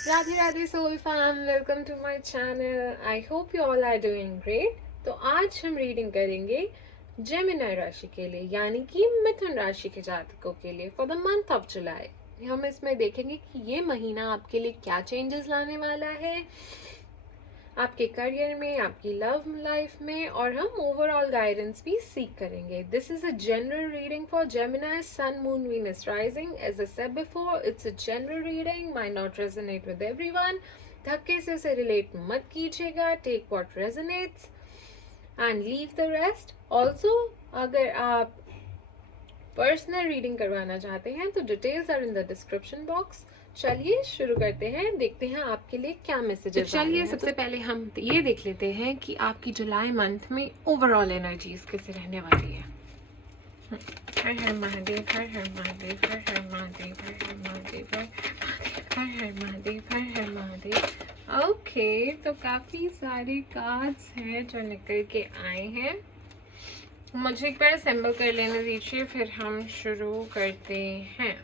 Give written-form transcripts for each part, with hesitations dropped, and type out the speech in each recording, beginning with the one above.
Radhe Radhe soul fam, welcome to my channel. I hope you all are doing great. तो आज हम reading करेंगे Gemini राशि के लिए, यानी कि मिथुन राशि के जातकों के लिए फॉर द मंथ ऑफ जुलाई। हम इसमें देखेंगे कि ये महीना आपके लिए क्या चेंजेस लाने वाला है आपके करियर में, आपकी लव लाइफ में, और हम ओवरऑल गाइडेंस भी सीख करेंगे। This is a general reading for Gemini sun moon Venus rising. As I said before, it's a general reading, might not resonate with everyone. धक्के से उसे रिलेट मत कीजिएगा। Take what resonates and leave the rest. Also अगर आप personal reading करवाना चाहते हैं तो details are in the description box. चलिए शुरू करते हैं, देखते हैं आपके लिए क्या मैसेजेस आ रहे हैं। चलिए सबसे पहले हम ये देख लेते हैं कि आपकी जुलाई मंथ में ओवरऑल एनर्जीज कैसे रहने वाली है। हर हर महादेव, हर हर महादेव, हर हर महादेव, हर हर महादेव, हर हर महादेव, हर हर महादेव। ओके, तो काफी सारे कार्ड्स हैं जो निकल के आए हैं। मुझे एक बार असेंबल कर लेने दीजिए, फिर हम शुरू करते हैं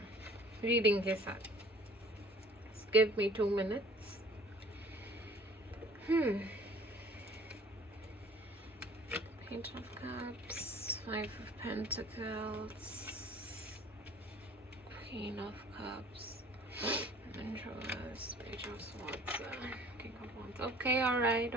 रीडिंग के साथ। Give me 2 minutes. Page of Cups, Five of Pentacles, Queen of Cups, Adventurers, Page of Swords, King of Wands. Okay, alright.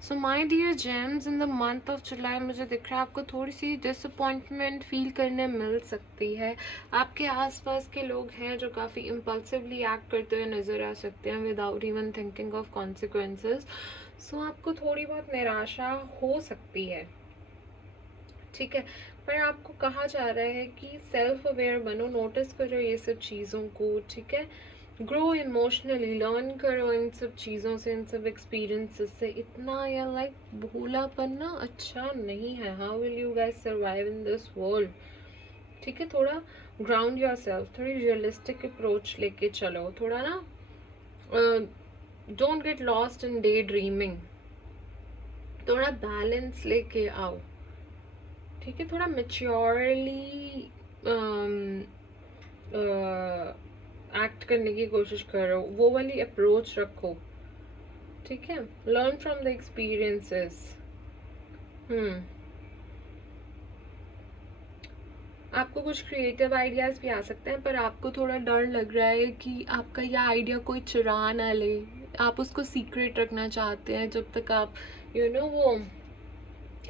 So my dear gems, in the month of July मुझे दिख रहा है आपको थोड़ी सी disappointment feel करने मिल सकती है। आपके आसपास के लोग हैं जो काफ़ी इम्पल्सिवली एक्ट करते हुए नज़र आ सकते हैं without even thinking of consequences. So आपको थोड़ी बहुत निराशा हो सकती है, ठीक है। पर आपको कहा जा रहा है कि सेल्फ अवेयर बनो, नोटिस करो ये सब चीज़ों को, ठीक है। ग्रो इमोशनली, लर्न करो इन सब चीज़ों से, इन सब एक्सपीरियंसेस से। इतना या लाइक भोलापन ना अच्छा नहीं है। How will you guys survive in this world, ठीक है। थोड़ा ग्राउंड योर सेल्फ, थोड़ी रियलिस्टिक अप्रोच लेके चलो, थोड़ा ना don't get lost in day dreaming, थोड़ा बैलेंस लेके आओ, ठीक है। थोड़ा मेच्योरली एक्ट करने की कोशिश करो, वो वाली अप्रोच रखो, ठीक है। Learn from the experiences. आपको कुछ क्रिएटिव आइडियाज़ भी आ सकते हैं, पर आपको थोड़ा डर लग रहा है कि आपका यह आइडिया कोई चुरा ना ले। आप उसको सीक्रेट रखना चाहते हैं जब तक आप वो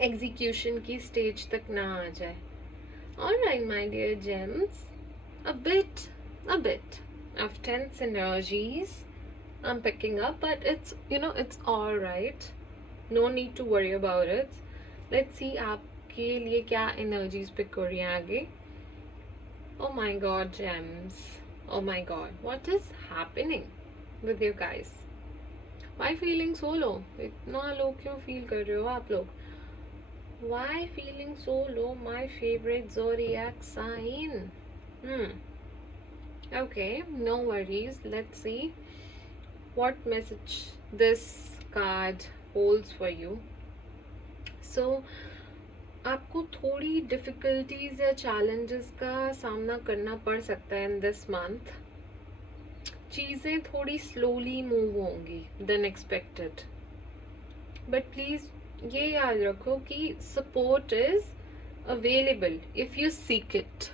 एग्जीक्यूशन की स्टेज तक ना आ जाए। Alright, my dear gems, a bit of tense energies I'm picking up, but it's alright. No need to worry about it. Let's see आपके लिए क्या energies pick हो रही हैं आगे. Oh my god, gems. Oh my god, what is happening with you guys? Why feeling so low? इतना low क्यों feel कर रहे हो आप लोग? Why feeling so low, my favorite zodiac sign? Okay, no worries. Let's see what message this card holds for you. So, आपको थोड़ी difficulties या चैलेंजेस का सामना करना पड़ सकता है इन दिस मंथ। चीज़ें थोड़ी स्लोली मूव होंगी देन एक्सपेक्टेड, बट प्लीज़ ये याद रखो कि support is available if you seek it.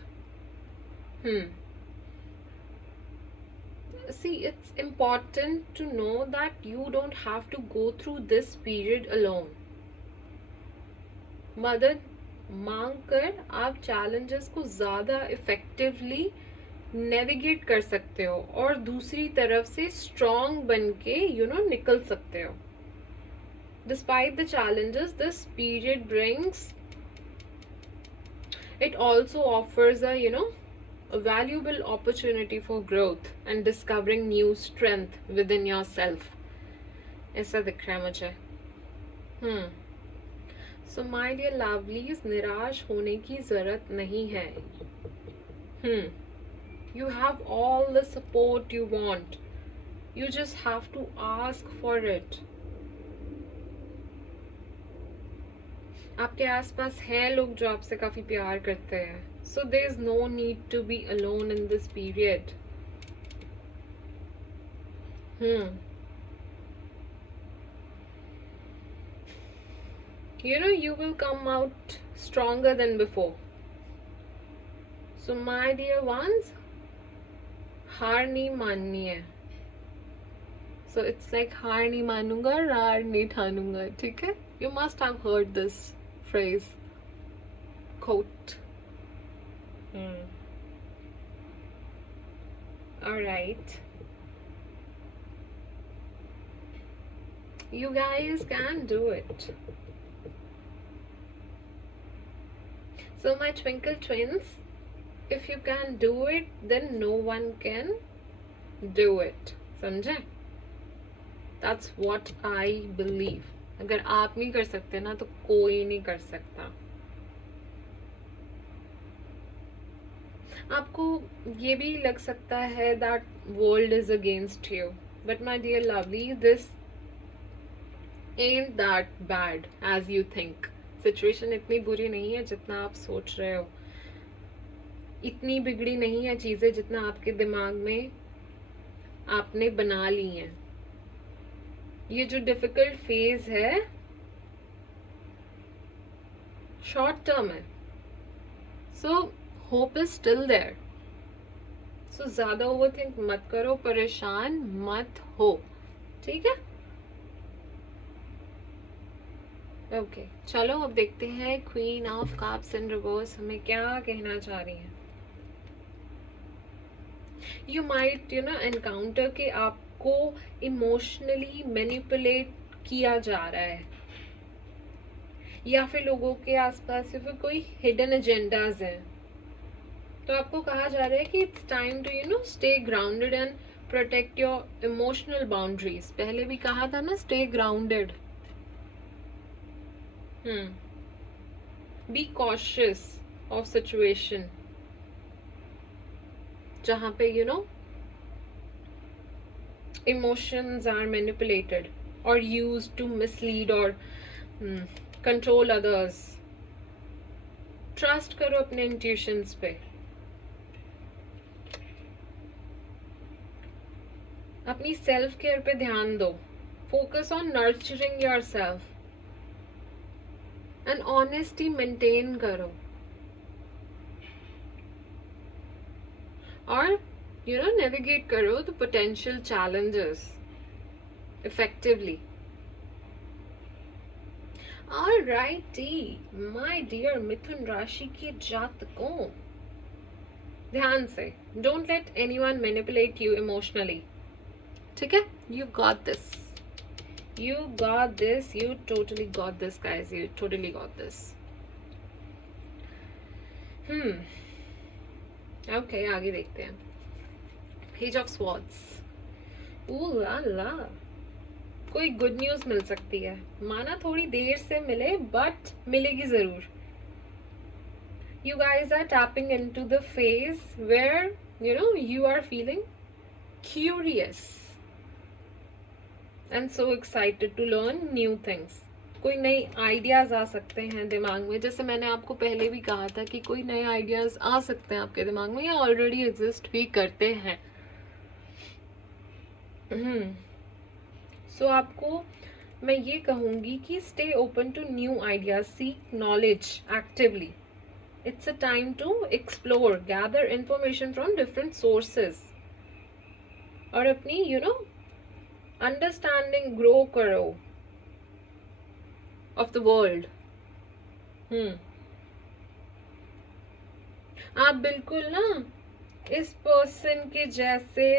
See, it's important to know that you don't have to go through this period alone. मदद मांग कर आप चैलेंजेस को ज़्यादा इफेक्टिवली नेविगेट कर सकते हो और दूसरी तरफ से स्ट्रॉन्ग बन के निकल सकते हो। Despite the challenges this period brings, it also offers a valuable opportunity for growth and discovering new strength within yourself. ऐसा दिख रहा है मुझे। So my dear lovelies, निराश होने की ज़रूरत नहीं है। You have all the support you want. You just have to ask for it. आपके आसपास हैं लोग जो आपसे काफ़ी प्यार करते हैं. So there is no need to be alone in this period. Hmm. You will come out stronger than before. So my dear ones, हार नहीं माननी है. So it's like हार नहीं मानूंगा, रार नहीं ठानूंगा. ठीक है? You must have heard this phrase, quote. All right. You guys can do it. So my twinkle twins, if you can do it, then no one can do it. समझे? That's what I believe. अगर आप नहीं कर सकते ना तो कोई नहीं कर सकता. आपको ये भी लग सकता है that world is against you, but my dear lovely, this ain't that bad as you think. Situation इतनी बुरी नहीं है जितना आप सोच रहे हो. इतनी बिगड़ी नहीं है चीजें जितना आपके दिमाग में आपने बना ली हैं. ये जो डिफिकल्ट फेज है शॉर्ट टर्म है. So hope is still there. So ज्यादा ओवरथिंक मत करो, परेशान मत हो. ठीक है? ओके चलो अब देखते हैं queen of cups in reverse हमें क्या कहना चाह रही है. यू माइट एनकाउंटर कि आपको इमोशनली मैनिपुलेट किया जा रहा है, या फिर लोगों के आसपास फिर कोई हिडन एजेंडाज हैं. तो आपको कहा जा रहा है कि it's time to stay grounded and protect your emotional boundaries. पहले भी कहा था ना, stay grounded. Be cautious of situation जहां पे emotions are manipulated or used to mislead or control others. Trust करो अपने इंट्यूशंस पे. अपनी सेल्फ केयर पे ध्यान दो. Focus on nurturing your self and honesty maintain करो. और नेविगेट करो the potential challenges effectively. Alrighty my dear Mithun राशि के जातकों, ध्यान से, don't let anyone manipulate you emotionally. ठीक है? You got this. You got this. You totally got this, guys. You totally got this. Okay, आगे देखते हैं. Page of Swords. Ooh la la. कोई गुड न्यूज मिल सकती है. माना थोड़ी देर से मिले, बट मिलेगी जरूर. You guys are tapping into the phase where you are feeling curious and so excited to learn new things. कोई नई आइडियाज आ सकते हैं दिमाग में. जैसे मैंने आपको पहले भी कहा था कि कोई नए आइडियाज आ सकते हैं आपके दिमाग में, या ऑलरेडी एग्जिस्ट भी करते हैं. सो आपको मैं ये कहूँगी कि stay open to new ideas, seek knowledge actively. It's a time to explore, gather information from different sources और अपनी अंडरस्टैंडिंग ग्रो करो ऑफ द वर्ल्ड. आप बिल्कुल ना इस पर्सन के जैसे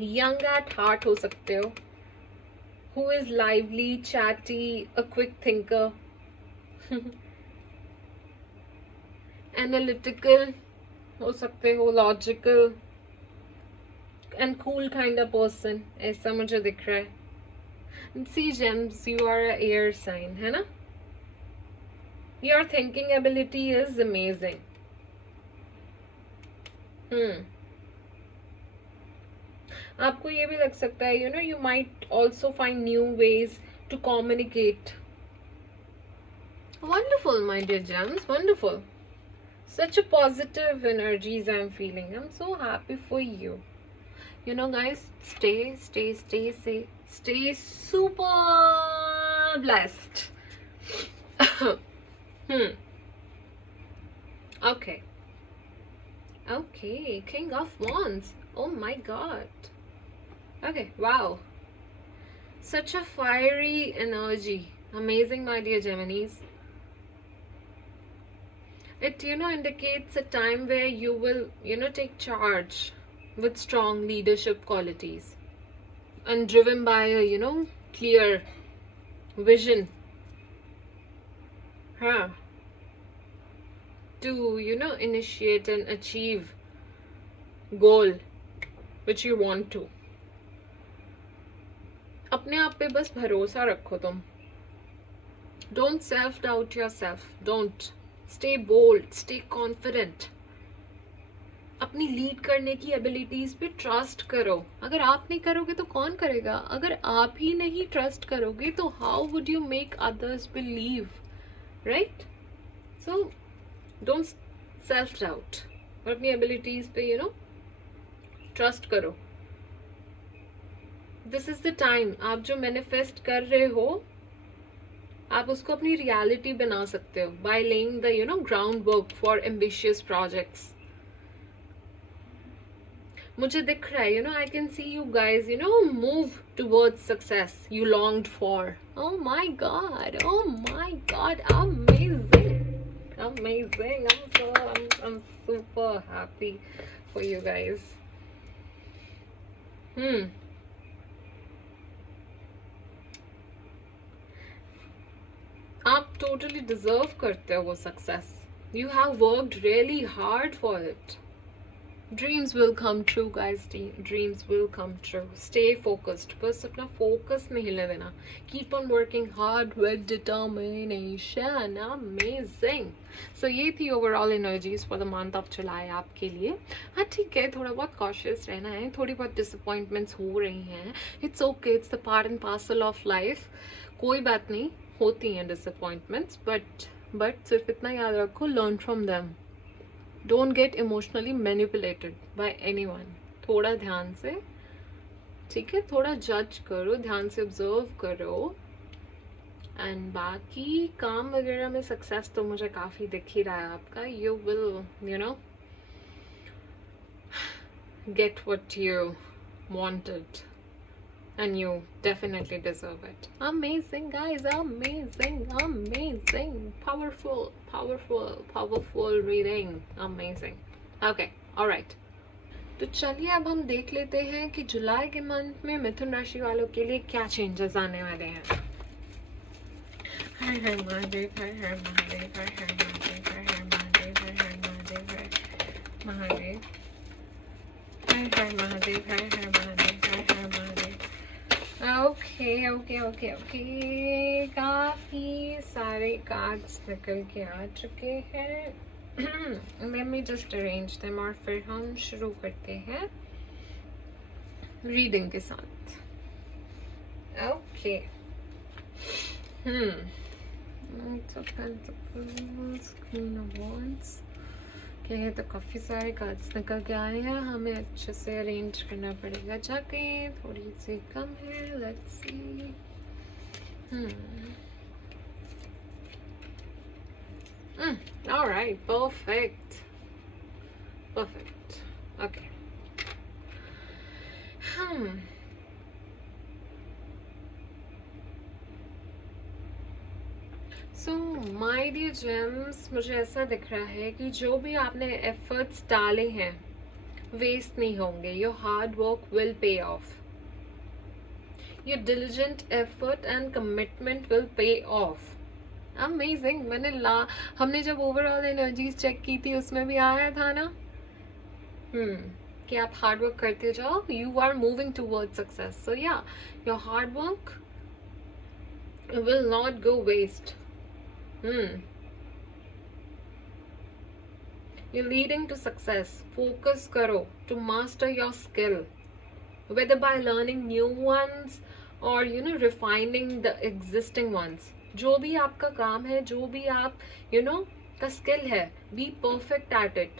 यंग एट हार्ट हो सकते हो, who is lively, chatty, a quick thinker, analytical हो सकते हो, logical and cool kind of person. ऐसा मुझे दिख रहा है. See gems, you are a air sign, है ना? Your thinking ability is amazing. आपको ये भी लग सकता है you might also find new ways to communicate. Wonderful, my dear gems, wonderful. Such a positive energies I'm feeling. I'm so happy for you. You know, guys, stay super blessed. Okay. Okay, King of Wands. Oh my god. Okay, wow. Such a fiery energy. Amazing, my dear Geminis. It, indicates a time where you will, take charge with strong leadership qualities and driven by a, clear vision. Huh. To, initiate and achieve goal which you want to. अपने आप पे बस भरोसा रखो तुम. Don't self doubt yourself. Don't. Stay bold. Stay confident. अपनी lead करने की एबिलिटीज पे ट्रस्ट करो. अगर आप नहीं करोगे तो कौन करेगा? अगर आप ही नहीं ट्रस्ट करोगे तो how would you make others believe, right? So don't self doubt और अपनी एबिलिटीज पे ट्रस्ट करो. This is the time. आप जो मैनिफेस्ट कर रहे हो आप उसको अपनी रियलिटी बना सकते हो by laying the ground work for ambitious projects. मुझे दिख रहा है, I can see you guys, move towards success you longed for. Oh my God, amazing. I'm super happy for you guys. आप totally deserve करते हो वो success. You have worked really hard for it. Dreams will come true, guys. Dreams will come true. Stay focused. बस अपना focus नहीं हिलने देना. Keep on working hard with determination. Amazing. So ये थी overall energies for the month of July आपके लिए. हाँ ठीक है, थोड़ा बहुत cautious रहना है. थोड़ी बहुत disappointments हो रही हैं. It's okay. It's the part and parcel of life. कोई बात नहीं, होती हैं disappointments. But सिर्फ इतना याद रखो, learn from them. Don't get emotionally manipulated by anyone. थोड़ा ध्यान से, ठीक है, थोड़ा जज करो, ध्यान से ऑब्जर्व करो. एंड बाकी काम वगैरह में सक्सेस तो मुझे काफ़ी दिख ही रहा है आपका. You will get what you wanted and you definitely deserve it. Amazing, guys. Amazing. Powerful reading. Amazing. Okay, all right. तो चलिए अब हम देख लेते हैं कि जुलाई के मंथ में मिथुन राशि वालों के लिए क्या चेंजेस आने वाले हैं. हर हर महादेव, हर हर महादेव, हर हर महादेव, हर हर महादेव, हर हर महादेव, हर महादेव, हर हर महादेव, हर हर महादेव, हर हर महादेव. ओके. काफी सारे कार्ड्स निकल के आ चुके हैं. Let me just arrange them और फिर हम शुरू करते हैं रीडिंग के साथ. ओके. Queen of Wands के तो काफ़ी सारे कार्ड्स निकल के आए हैं. हमें अच्छे से अरेंज करना पड़ेगा जाके. थोड़ी सी कम है. Let's see. Alright, perfect. Okay. So my dear gems, मुझे ऐसा दिख रहा है कि जो भी आपने एफर्ट्स डाले हैं वेस्ट नहीं होंगे. Your hard work will pay of. Your diligent effort and commitment will pay of. Amazing. हमने जब ओवरऑल एनर्जीज चेक की थी उसमें भी आया था ना कि आप हार्ड वर्क करते जाओ. You are moving toward success. So yeah, your hard work will not go waste. You're leading to success. Focus करो to master your skill, whether by learning new ones or refining the existing ones. जो भी आपका काम है, जो भी आप का स्किल है, be perfect at it.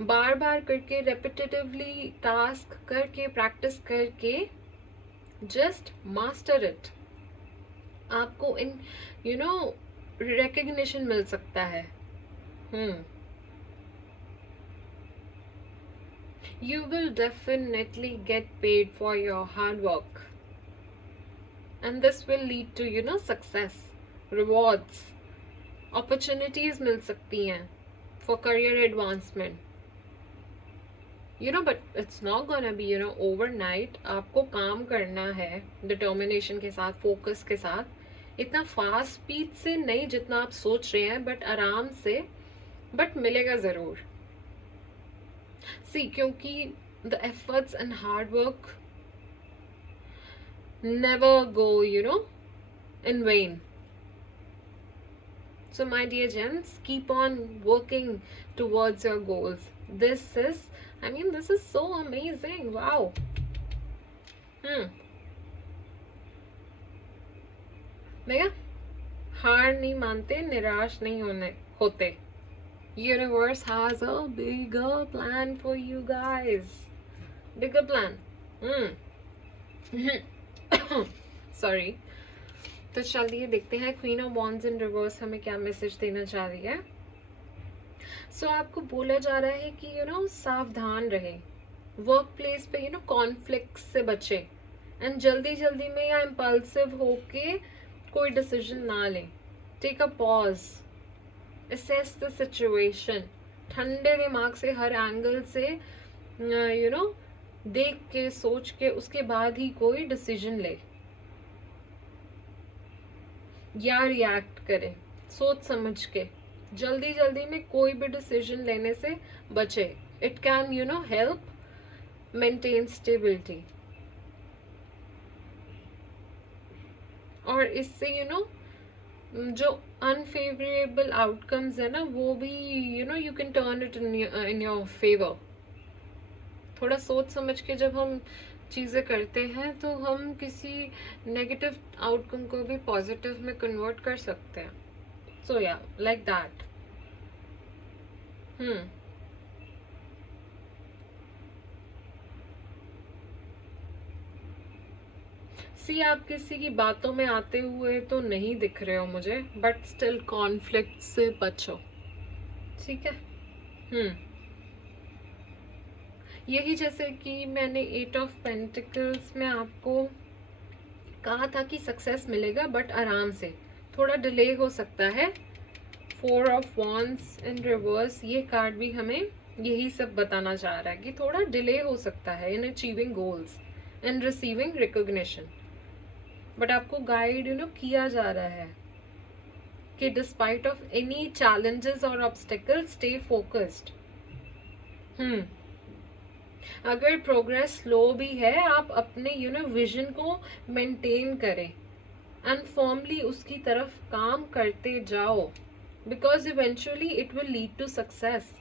बार बार करके, रेपिटेटिवली टास्क करके, प्रैक्टिस करके, जस्ट मास्टर इट। आपको इन रिकग्निशन मिल सकता है। You will definitely get paid for your hard work, and this will lead to success, rewards, opportunities मिल सकती हैं for career advancement, but it's not gonna be overnight। आपको काम करना है determination के साथ, focus के साथ, इतना फास्ट स्पीड से नहीं जितना आप सोच रहे हैं, बट आराम से, बट मिलेगा ज़रूर। सी, क्योंकि the efforts and hard work never go in vain। So my dear gems, keep on working towards your goals। This is so amazing। Wow। देखा, हार नहीं मानते, निराश नहीं होते। Universe has a bigger plan for you guys। Bigger plan। Sorry। तो चलिए देखते हैं queen of wands in reverse हमें क्या मैसेज देना चाह रही है। सो आपको बोला जा रहा है कि सावधान रहे, वर्क प्लेस पे कॉन्फ्लिक्ट से बचे, एंड जल्दी जल्दी में या इम्पल्सिव होके कोई डिसीजन ना लें। Take a pause, assess the situation, ठंडे दिमाग से हर एंगल से देख के, सोच के, उसके बाद ही कोई डिसीजन ले या रिएक्ट करें। सोच समझ के, जल्दी जल्दी में कोई भी डिसीजन लेने से बचे। It can help maintain stability, और इससे जो अनफेवरेबल आउटकम्स है ना, वो भी you can turn it in your favour. थोड़ा सोच समझ के जब हम चीज़ें करते हैं तो हम किसी नेगेटिव आउटकम को भी पॉजिटिव में कन्वर्ट कर सकते हैं। सो या लाइक दैट। सी, आप किसी की बातों में आते हुए तो नहीं दिख रहे हो मुझे, बट स्टिल कॉन्फ्लिक्ट से बचो, ठीक है। यही जैसे कि मैंने 8 ऑफ पेंटिकल्स में आपको कहा था कि सक्सेस मिलेगा, बट आराम से, थोड़ा डिले हो सकता है। 4 ऑफ वॉन्ड्स इन रिवर्स, ये कार्ड भी हमें यही सब बताना चाह रहा है कि थोड़ा डिले हो सकता है in achieving goals and receiving recognition, but आपको गाइड किया जा रहा है कि डिस्पाइट ऑफ एनी चैलेंजेस और ऑब्स्टिकल्स, स्टे फोकस्ड। अगर प्रोग्रेस स्लो भी है, आप अपने विजन को मेंटेन करें एंड फर्मली उसकी तरफ काम करते जाओ, because eventually it will lead to success.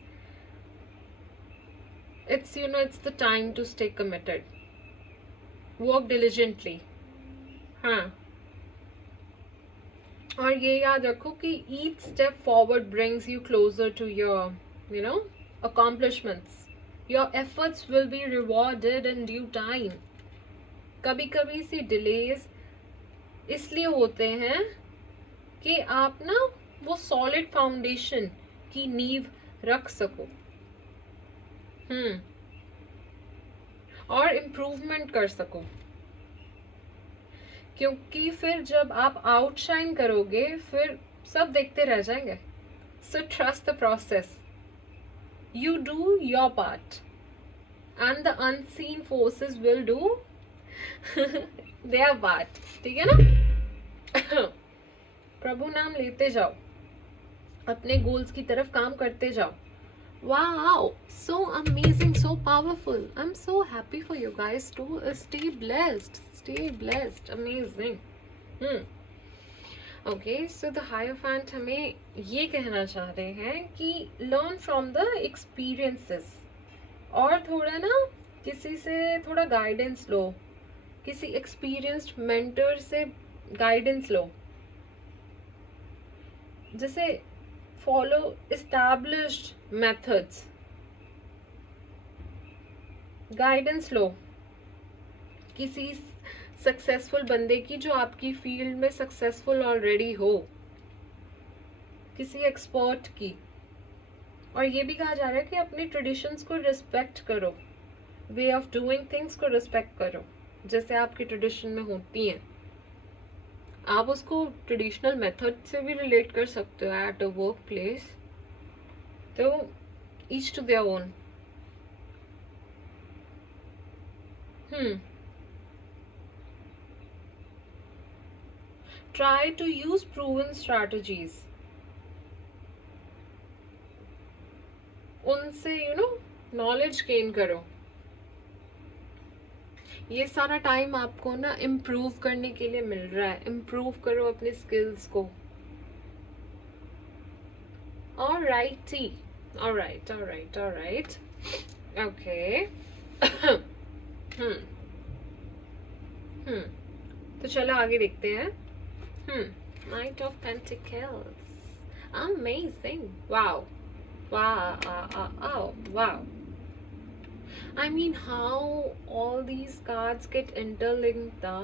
It's it's the time to stay committed, work diligently. हाँ, और ये याद रखो कि each step forward brings you closer to your accomplishments। Your efforts will be rewarded in due time। कभी कभी सी delays इसलिए होते हैं कि आप ना वो सॉलिड फाउंडेशन की नींव रख सको, और इम्प्रूवमेंट कर सको, क्योंकि फिर जब आप आउटशाइन करोगे फिर सब देखते रह जाएंगे। So trust the process, you do your part and the unseen forces will do their part। ठीक है ना। प्रभु नाम लेते जाओ, अपने गोल्स की तरफ काम करते जाओ। Wow, so amazing, so powerful। I'm so happy for you guys to stay blessed, amazing। Okay, so the hierophant हमें ये कहना चाह रहे हैं कि लर्न फ्रॉम द एक्सपीरियंसेस, और थोड़ा ना किसी से थोड़ा गाइडेंस लो, किसी एक्सपीरियंस्ड मेंटर से गाइडेंस लो। जैसे फॉलो एस्टैब्लिश्ड मेथड्स, गाइडेंस लो किसी सक्सेसफुल बंदे की जो आपकी फील्ड में सक्सेसफुल ऑलरेडी हो, किसी एक्सपर्ट की। और ये भी कहा जा रहा है कि अपने ट्रेडिशंस को रिस्पेक्ट करो, वे ऑफ डूइंग थिंग्स को रिस्पेक्ट करो, जैसे आपकी ट्रेडिशन में होती हैं। आप उसको ट्रेडिशनल मेथड से भी रिलेट कर सकते हो एट अ वर्क प्लेस। तो each to their own. Try to use proven strategies, उनसे नॉलेज गेन करो। ये सारा टाइम आपको ना इम्प्रूव करने के लिए मिल रहा है। इम्प्रूव करो अपने स्किल्स को। Alrighty, alright alright alright, okay. तो चलो आगे देखते हैं। Night of pentacles, amazing, wow wow. I mean, how all these cards get interlinked था।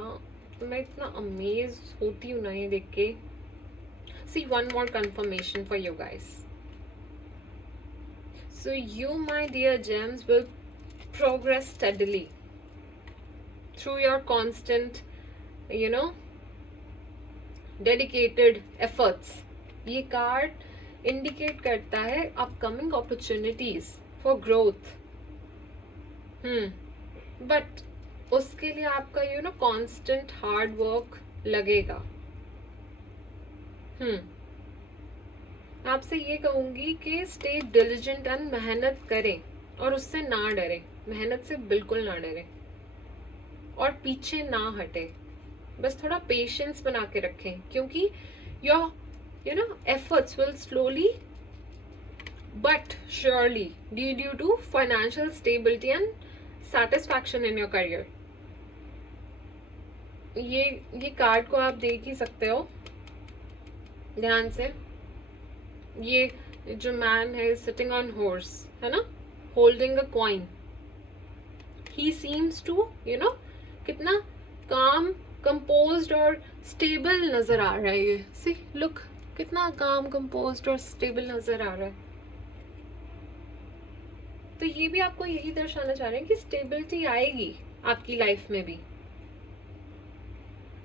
तो मैं इतना amazed होती हूँ ना ये देख के। See, one more confirmation for you guys. So you, my dear gems, will progress steadily through your constant, dedicated efforts. ये कार्ड इंडिकेट करता है upcoming opportunities for growth. But उसके लिए आपका कांस्टेंट हार्ड वर्क लगेगा। आपसे ये कहूंगी कि स्टे डिलिजेंट एंड मेहनत करें और उससे ना डरें। मेहनत से बिल्कुल ना डरें और पीछे ना हटे। बस थोड़ा पेशेंस बना के रखें, क्योंकि your efforts will slowly but surely lead you to financial stability and satisfaction in your career. ये कार्ड को आप देख ही सकते हो ध्यान से। ये जो मैन है सिटिंग ऑन हॉर्स है ना, holding a coin. He seems to कितना काम, कंपोज्ड और स्टेबल नजर आ रहा है। ये सी लुक, कितना काम, कंपोज्ड और स्टेबल नजर आ रहा है। तो ये भी आपको यही दर्शाना चाह रहे हैं कि स्टेबिलिटी आएगी आपकी लाइफ में भी।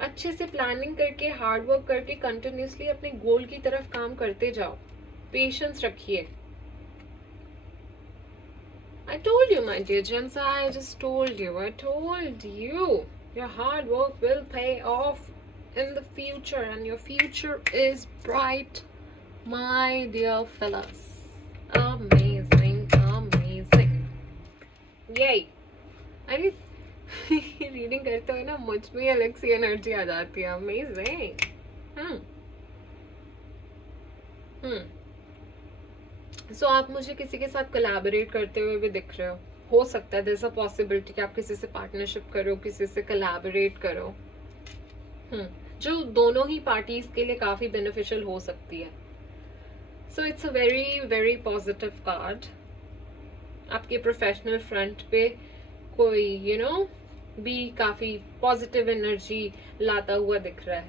अच्छे से प्लानिंग करके, हार्ड वर्क करके, कंटिन्यूसली अपने गोल की तरफ काम करते जाओ। पेशेंस रखिए। I told you, my dear gems, I just told you, your hard work will pay off in the future, and your future is bright, my dear fellas. Amazing, amazing. Yay. अरे reading करते हुए ना मुझ में अलग सी energy आ जाती है। Amazing. सो आप मुझे किसी के साथ कोलैबोरेट करते हुए भी दिख रहे हो सकता है, देयर इज अ पॉसिबिलिटी कि आप किसी से पार्टनरशिप करो, किसी से कोलैबोरेट करो, जो दोनों ही पार्टीज के लिए काफी बेनिफिशियल हो सकती है। So it's a very very positive card. आपके प्रोफेशनल फ्रंट पे कोई भी काफी पॉजिटिव एनर्जी लाता हुआ दिख रहा है।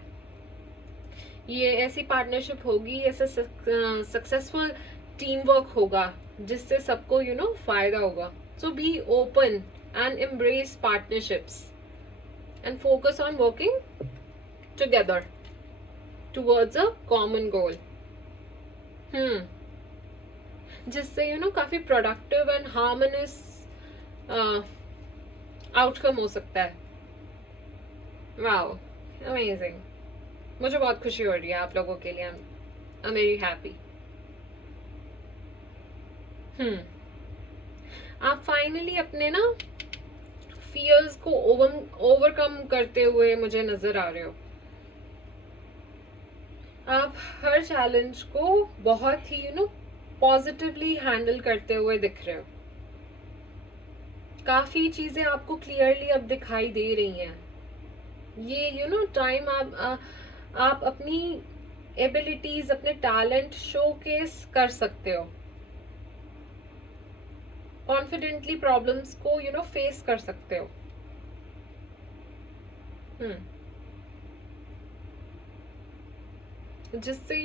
ये ऐसी पार्टनरशिप होगी, ऐसा सक्सेसफुल टीम वर्क होगा जिससे सबको फायदा होगा। So be open and embrace partnerships and focus on working together towards a common goal, जिससे काफी प्रोडक्टिव एंड हार्मोनियस आउटकम हो सकता है। Wow, amazing. मुझे बहुत खुशी हो रही है आप लोगों के लिए। I am very happy. आप फाइनली अपने फियर्स को ओवरकम करते हुए मुझे नजर आ रहे हो। आप हर चैलेंज को बहुत ही पॉजिटिवली हैंडल करते हुए दिख रहे हो। काफी चीजें आपको क्लियरली अब दिखाई दे रही हैं। ये टाइम आप अपनी एबिलिटीज, अपने टैलेंट शोकेस कर सकते हो कॉन्फिडेंटली प्रॉब्लम्स को फेस कर सकते हो। जिससे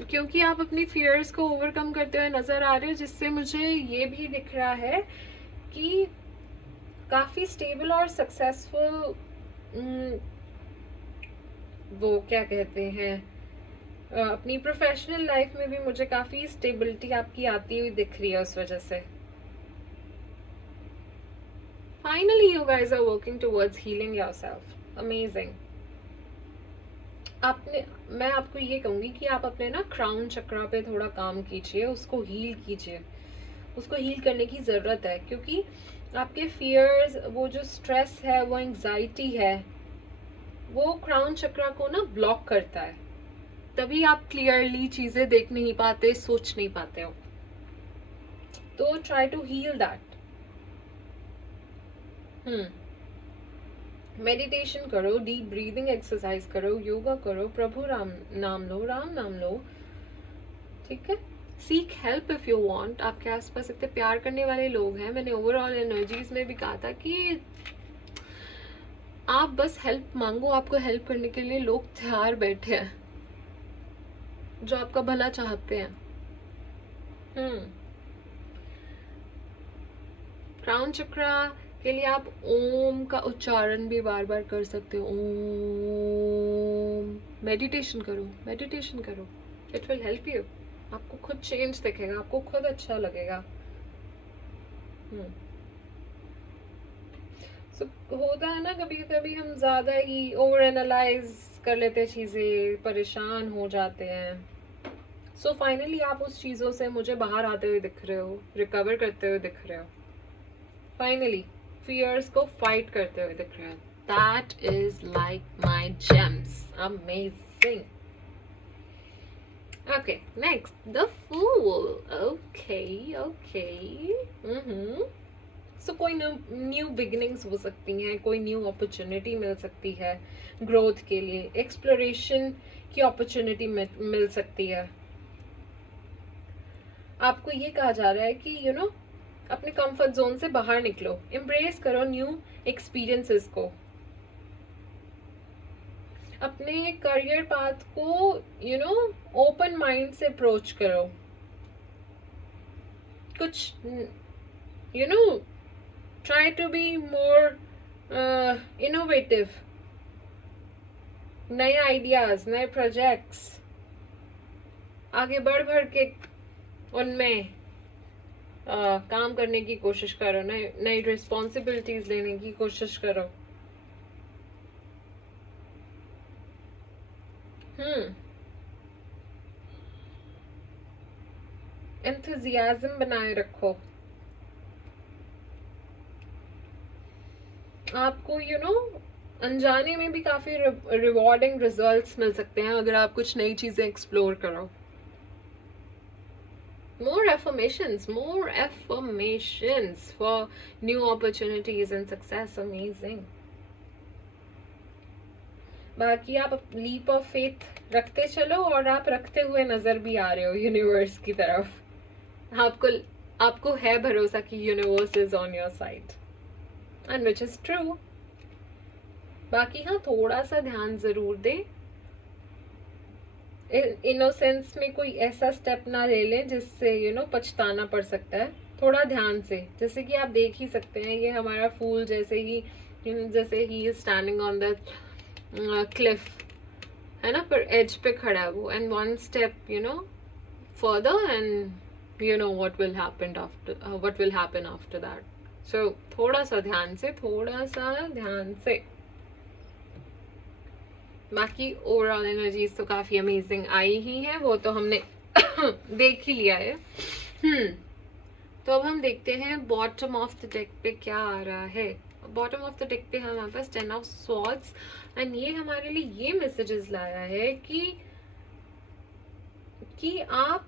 क्योंकि आप अपनी फियर्स को ओवरकम करते हुए नजर आ रहे हो, जिससे मुझे ये भी दिख रहा है कि काफी स्टेबल और सक्सेसफुल, वो क्या कहते हैं, अपनी प्रोफेशनल लाइफ में भी मुझे काफी स्टेबिलिटी आपकी आती हुई दिख रही है उस वजह से। Finally you guys are working towards healing yourself. Amazing. मैं आपको ये कहूंगी कि आप अपने क्राउन चक्रा पे थोड़ा काम कीजिए, उसको हील कीजिए। उसको हील करने की ज़रूरत है, क्योंकि आपके फियर्स, वो जो स्ट्रेस है, वो एंग्जाइटी है, वो क्राउन चक्रा को ब्लॉक करता है। तभी आप क्लियरली चीज़ें देख नहीं पाते, सोच नहीं पाते हो। तो try to heal that. Meditation करो, डीप ब्रीदिंग एक्सरसाइज करो, योगा करो, प्रभु राम नाम लो, ठीक है। Seek help if you want. आपके आसपास इतने प्यार करने वाले लोग हैं। मैंने ओवरऑल एनर्जीज में भी कहा था कि आप बस हेल्प मांगो, आपको हेल्प करने के लिए लोग तैयार बैठे हैं जो आपका भला चाहते हैं। क्राउन चक्रा के लिए आप ओम का उच्चारण भी बार बार कर सकते हो। ओम। मेडिटेशन करो, मेडिटेशन करो, इट विल हेल्प यू। आपको खुद चेंज दिखेगा, आपको खुद अच्छा लगेगा। So, होता है कभी कभी हम ज्यादा ही ओवर एनालाइज कर लेते हैं चीजें, परेशान हो जाते हैं। सो फाइनली आप उस चीजों से मुझे बाहर आते हुए दिख रहे हो, रिकवर करते हुए दिख रहे हो, फाइनली फियर्स को फाइट करते हुए दिख रहे हो। That is like my James. Amazing. Okay, next, the Fool. Okay. So कोई न्यू बिगिनिंग्स हो सकती हैं, कोई न्यू अपॉर्चुनिटी मिल सकती है ग्रोथ के लिए, एक्सप्लोरेशन की अपॉर्चुनिटी मिल सकती है। आपको ये कहा जा रहा है कि अपने कंफर्ट जोन से बाहर निकलो, एम्ब्रेस करो न्यू एक्सपीरियंसेस को, अपने करियर पाथ को ओपन माइंड से अप्रोच करो। कुछ try to be more innovative, नए आइडियाज, नए प्रोजेक्ट्स, आगे बढ़ के उनमें काम करने की कोशिश करो, नई रिस्पॉन्सिबिलिटीज लेने की कोशिश करो। एंथुजियाज्म बनाए रखो। आपको अनजाने में भी काफी रिवॉर्डिंग रिजल्ट्स मिल सकते हैं अगर आप कुछ नई चीजें एक्सप्लोर करो। more affirmations for new opportunities and success. Amazing. बाकी आप लीप ऑफ फेथ रखते चलो, और आप रखते हुए नजर भी आ रहे हो यूनिवर्स की तरफ। आपको है भरोसा कि universe is on your side, and which is true. बाकी थोड़ा सा ध्यान जरूर दे, इनोसेंस में कोई ऐसा स्टेप ना ले लें जिससे पछताना पड़ सकता है। थोड़ा ध्यान से, जैसे कि आप देख ही सकते हैं, ये हमारा फूल जैसे ही is standing on the cliff है ना, पर एज पे खड़ा है वो, and one step further, and what will happen after that. So थोड़ा सा ध्यान से। बाकी ओवरऑल एनर्जीज तो काफी अमेजिंग आई ही है, वो तो हमने देख ही लिया है। तो अब हम देखते हैं बॉटम ऑफ द डेक पे क्या आ रहा है। बॉटम ऑफ द डेक पे हमारे पास 10 ऑफ स्वॉर्ड्स, एंड ये हमारे लिए ये मैसेजेस लाया है कि आप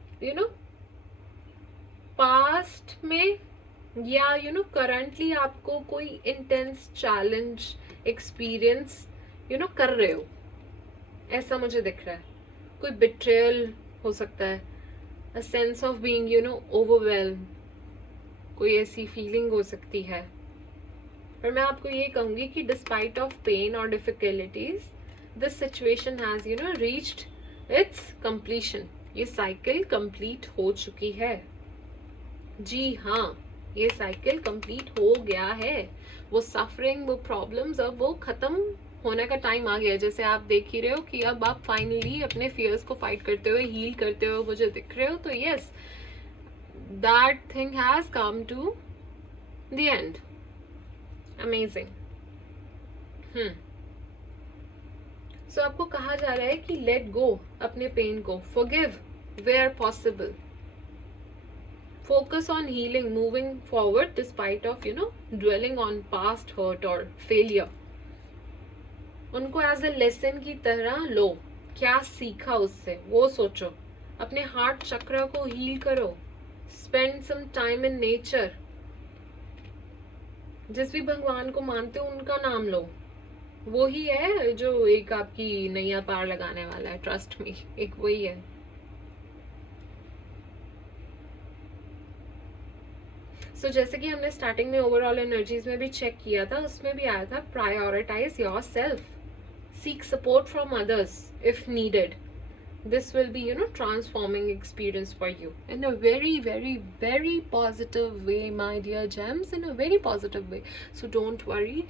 पास्ट में या करंटली आपको कोई इंटेंस चैलेंज एक्सपीरियंस कर रहे हो, ऐसा मुझे दिख रहा है। कोई बिट्रेयल हो सकता है, अ सेंस ऑफ बीइंग ओवरवेल्म, कोई ऐसी फीलिंग हो सकती है। पर मैं आपको ये कहूंगी कि डिस्पाइट ऑफ पेन और difficulties, this situation has reached it's completion. ये साइकिल कंप्लीट हो चुकी है। जी हाँ, ये साइकिल कंप्लीट हो गया है। वो सफरिंग, वो प्रॉब्लम्स, अब वो खत्म होने का टाइम आ गया है। जैसे आप देख ही रहे हो कि अब आप फाइनली अपने फियर्स को फाइट करते हुए, हील करते हुए मुझे दिख रहे हो। तो yes, that thing has come to the end. Amazing. So आपको कहा जा रहा है कि लेट गो अपने पेन को, forgive where possible, focus on healing, moving forward despite of dwelling on past hurt or failure. उनको एज ए लेसन की तरह लो। क्या सीखा उससे वो सोचो। अपने हार्ट चक्र को हील करो। Spend some time in nature. जिस भी भगवान को मानते हो उनका नाम लो। वो ही है जो एक आपकी नैया पार लगाने वाला है। ट्रस्ट मी, एक वही है। सो जैसे कि हमने स्टार्टिंग में ओवरऑल एनर्जीज में भी चेक किया था, उसमें भी आया था prioritize your self, seek support from others if needed. This will be transforming experience for you in a very very very positive way, my dear gems, in a very positive way. So don't worry,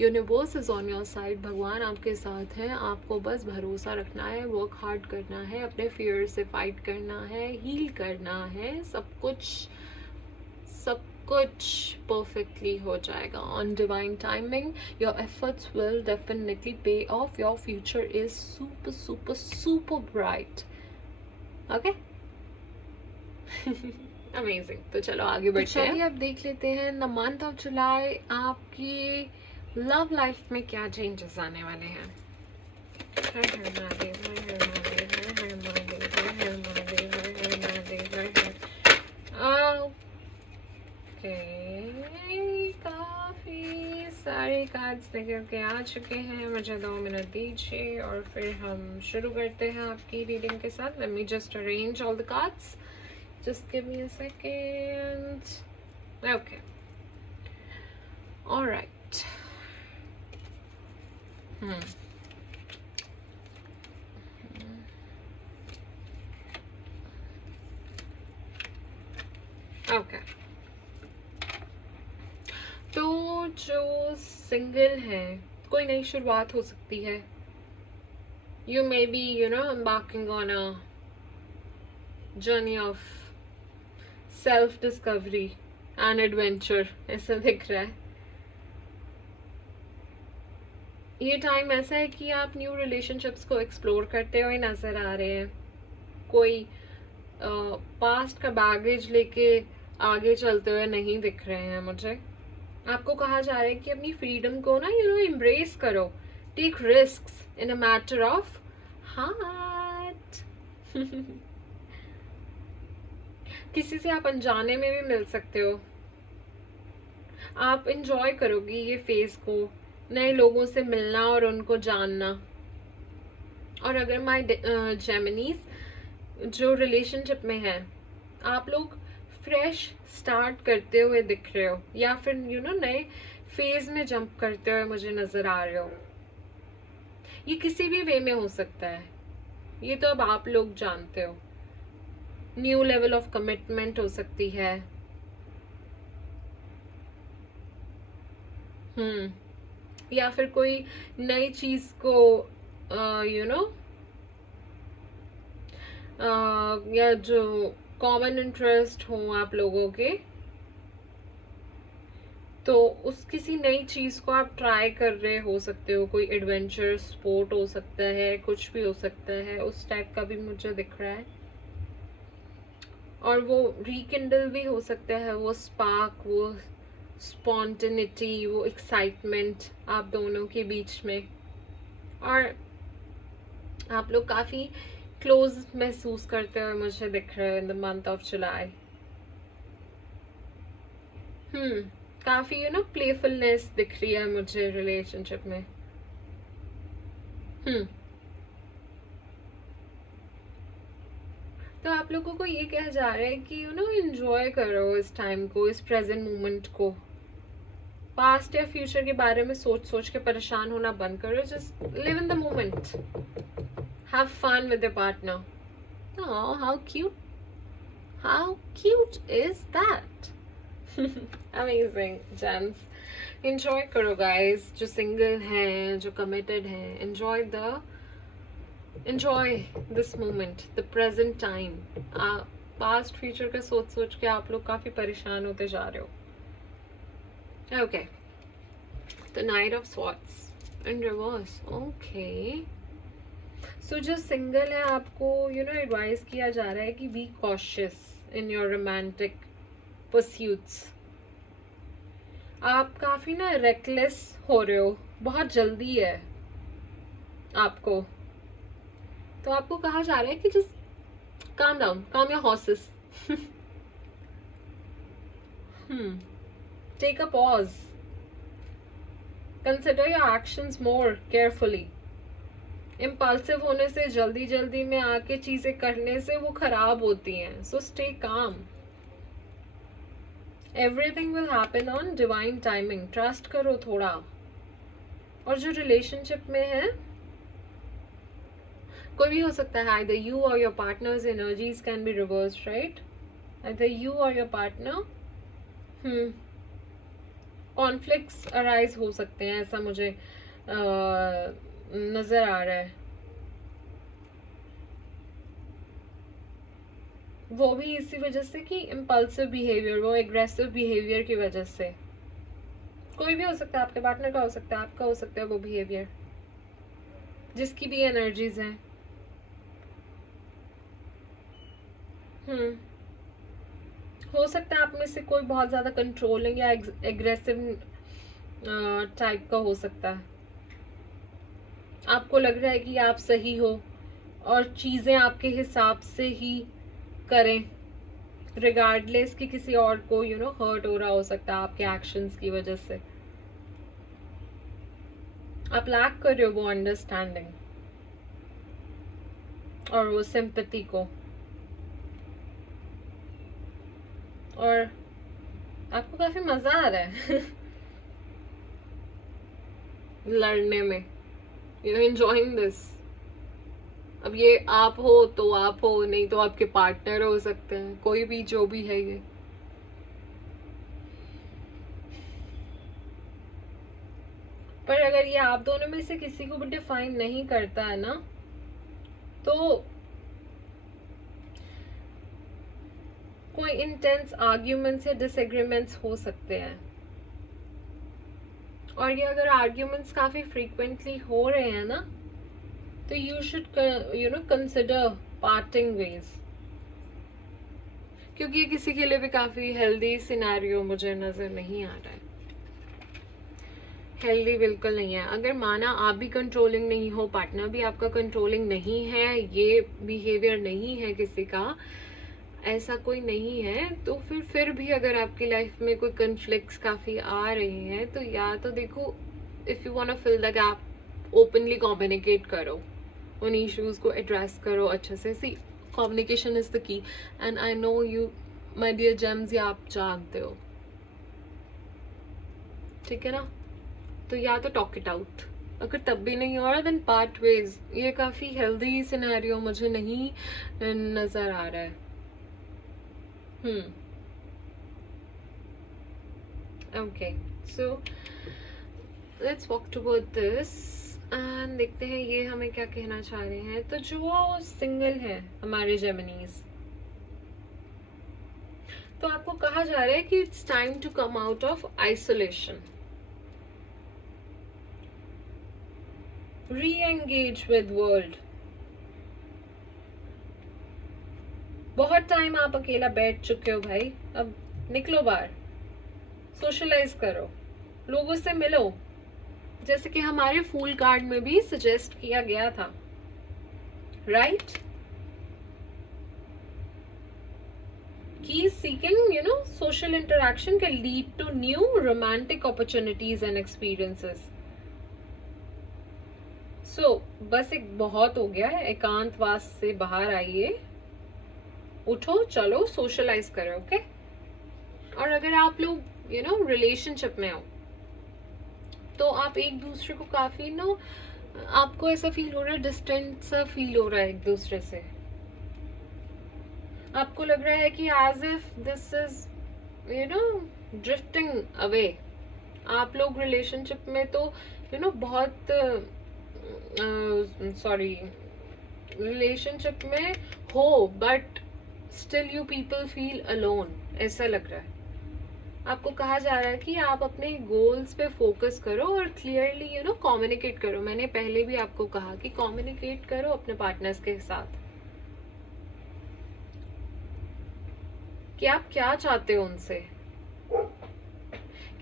universe is on your side. भगवान आपके साथ हैं. आपको बस भरोसा रखना है, work hard करना है, अपने फियर से फाइट करना है, हील करना है. सब कुछ परफेक्टली हो जाएगा on divine timing. Your efforts will definitely पे of. Your future is super super super bright. Okay, amazing. तो चलो आगे बढ़ते हैं. अब देख लेते हैं द मंथ ऑफ जुलाई आपकी लव लाइफ में क्या चेंजेस आने वाले हैं. काफी सारे कार्ड्स निकल के आ चुके हैं. मुझे 2 मिनट दीजिए और फिर हम शुरू करते हैं आपकी रीडिंग के साथ. Let me just arrange all the cards. Just give me a second. Okay, alright. Okay, तो जो सिंगल है, कोई नई शुरुआत हो सकती है. You may be embarking on a journey of self discovery and adventure. ऐसा दिख रहा है. ये टाइम ऐसा है कि आप न्यू रिलेशनशिप्स को एक्सप्लोर करते हुए नजर आ रहे हैं. कोई पास्ट का बैगेज लेके आगे चलते हुए नहीं दिख रहे हैं मुझे. आपको कहा जा रहा है कि अपनी फ्रीडम को ना एम्ब्रेस करो. Take risks in a matter of heart. किसी से आप अनजाने में भी मिल सकते हो. आप इंजॉय करोगी ये फेज को, नए लोगों से मिलना और उनको जानना. और अगर माय जेमिनीज जो रिलेशनशिप में है, आप लोग फ्रेश स्टार्ट करते हुए दिख रहे हो या फिर नए फेज में जंप करते हुए मुझे नजर आ रहे हो. ये किसी भी वे में हो सकता है, ये तो अब आप लोग जानते हो. न्यू लेवल ऑफ कमिटमेंट हो सकती है. या फिर कोई नई चीज को या जो कॉमन इंटरेस्ट हो आप लोगों के, तो उस किसी नई चीज को आप ट्राई कर रहे हो सकते हो. कोई एडवेंचर स्पोर्ट हो सकता है, कुछ भी हो सकता है. उस टाइप का भी मुझे दिख रहा है. और वो रिकिंडल भी हो सकता है, वो स्पार्क, वो स्पॉन्टेनिटी, वो एक्साइटमेंट आप दोनों के बीच में. और आप लोग काफी क्लोज महसूस करते हुए मुझे दिख रहे हैं इन द मंथ ऑफ जुलाई. काफी प्लेफुलनेस दिख रही है मुझे रिलेशनशिप में. तो आप आप लोगों को ये कहा जा रहा है कि एंजॉय करो इस टाइम को, इस प्रेजेंट मोमेंट को। पास्ट या फ्यूचर के बारे में सोच सोच के परेशान होना बंद करो। Just live in the moment, have fun with your partner. Oh, how cute is that? Amazing, gems. Enjoy करो guys, जो single हैं, जो committed हैं, enjoy this moment, the present time. Past future का सोच सोच के आप लोग काफी परेशान होते जा रहे हो। Okay, the Knight of Swords in reverse. Okay. So जो सिंगल है, आपको एडवाइस किया जा रहा है कि be cautious in your romantic pursuits. आप काफी रेकलेस हो रहे हो, बहुत जल्दी है आपको। तो आपको कहा जा रहा है कि just calm down, calm your horses, take a pause, consider your actions more carefully. Impulsive होने से, जल्दी जल्दी में आके चीजें करने से वो खराब होती हैं। So stay calm, everything will happen on divine timing. Trust करो थोड़ा। और जो रिलेशनशिप में है, कोई भी हो सकता है, आइदर यू और your partners energies can be reverse, right? Either you और योर पार्टनर कॉन्फ्लिक्ट्स अराइज हो सकते हैं, ऐसा मुझे नजर आ रहा है। वो भी इसी वजह से कि इम्पल्सिव बिहेवियर, वो एग्रेसिव बिहेवियर की वजह से। कोई भी हो सकता है, आपके पार्टनर का हो सकता है, आपका हो सकता है वो बिहेवियर, जिसकी भी एनर्जीज हैं। हो सकता है आप में से कोई बहुत ज्यादा कंट्रोलिंग या एग्रेसिव टाइप का हो सकता है। आपको लग रहा है कि आप सही हो और चीजें आपके हिसाब से ही करें, रिगार्डलेस कि किसी और को हर्ट हो रहा हो सकता है आपके एक्शंस की वजह से। आप लैक कर रहे हो वो अंडरस्टैंडिंग और वो सिंपैथी को, और आपको काफी मजा आ रहा है लड़ने में। Enjoying this. अब ये आप हो तो आप हो, नहीं तो आपके पार्टनर हो सकते हैं, कोई भी जो भी है ये। पर अगर ये आप दोनों में से किसी को भी डिफाइन नहीं करता है ना, तो कोई इंटेंस आर्ग्यूमेंट्स या डिसएग्रीमेंट्स हो सकते हैं। और ये अगर आर्ग्यूमेंट्स काफी फ्रीक्वेंटली हो रहे हैं ना, तो you should consider parting ways, क्योंकि ये किसी के लिए भी काफी हेल्दी सिनेरियो मुझे नजर नहीं आ रहा है। हेल्दी बिल्कुल नहीं है। अगर माना आप भी कंट्रोलिंग नहीं हो, पार्टनर भी आपका कंट्रोलिंग नहीं है, ये बिहेवियर नहीं है किसी का, ऐसा कोई नहीं है, तो फिर भी अगर आपकी लाइफ में कोई कन्फ्लिक्ट्स काफ़ी आ रहे हैं, तो या तो देखो, if you want to fill the gap, openly communicate करो, उन इश्यूज़ को एड्रेस करो अच्छे से। See, communication is the key, and I know you my dear gems, ये आप जानते हो, ठीक है ना? तो या तो टॉक इट आउट, अगर तब भी नहीं हो रहा देन पार्ट वेज। ये काफ़ी हेल्दी सिनेरियो मुझे नहीं नज़र आ रहा है। Okay, so let's walk toward this and देखते हैं ये हमें क्या कहना चाह रहे हैं। तो जो सिंगल है हमारे जेमिनीज, तो आपको कहा जा रहा है कि it's time to come out of isolation, reengage with world. बहुत टाइम आप अकेला बैठ चुके हो भाई, अब निकलो बाहर, सोशलाइज करो, लोगों से मिलो, जैसे कि हमारे फूल कार्ड में भी सजेस्ट किया गया था, राइट? कि seeking social interaction can lead to new romantic opportunities and experiences. So बस एक बहुत हो गया है, एकांतवास से बाहर आइए, उठो, चलो, सोशलाइज करो, ओके। और अगर आप लोग रिलेशनशिप में हो तो आप एक दूसरे को काफी आपको ऐसा फील हो रहा है, डिस्टेंट सा फील हो रहा है एक दूसरे से, आपको लग रहा है कि as if this is drifting away. आप लोग रिलेशनशिप में तो बहुत सॉरी रिलेशनशिप में हो, but still you people feel alone, ऐसा लग रहा है। आपको कहा जा रहा है कि आप अपने गोल्स पे फोकस करो और क्लियरली कम्युनिकेट करो। मैंने पहले भी आपको कहा कि कम्युनिकेट करो अपने पार्टनर्स के साथ कि आप क्या चाहते हो उनसे,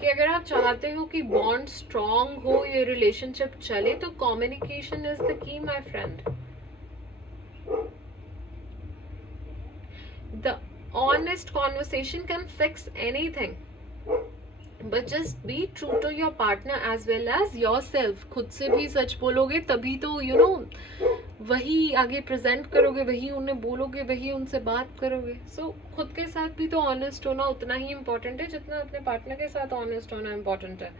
कि अगर आप चाहते हो कि बॉन्ड स्ट्रांग हो, ये रिलेशनशिप चले, तो communication is the key my friend. The honest conversation can fix anything, but just be true to your partner as well as your self. खुद से भी सच बोलोगे तभी तो वही आगे प्रेजेंट करोगे, वही उन्हें बोलोगे, वही उनसे बात करोगे। सो खुद के साथ भी तो ऑनेस्ट होना उतना ही इम्पोर्टेंट है जितना अपने पार्टनर के साथ ऑनेस्ट होना इम्पोर्टेंट है।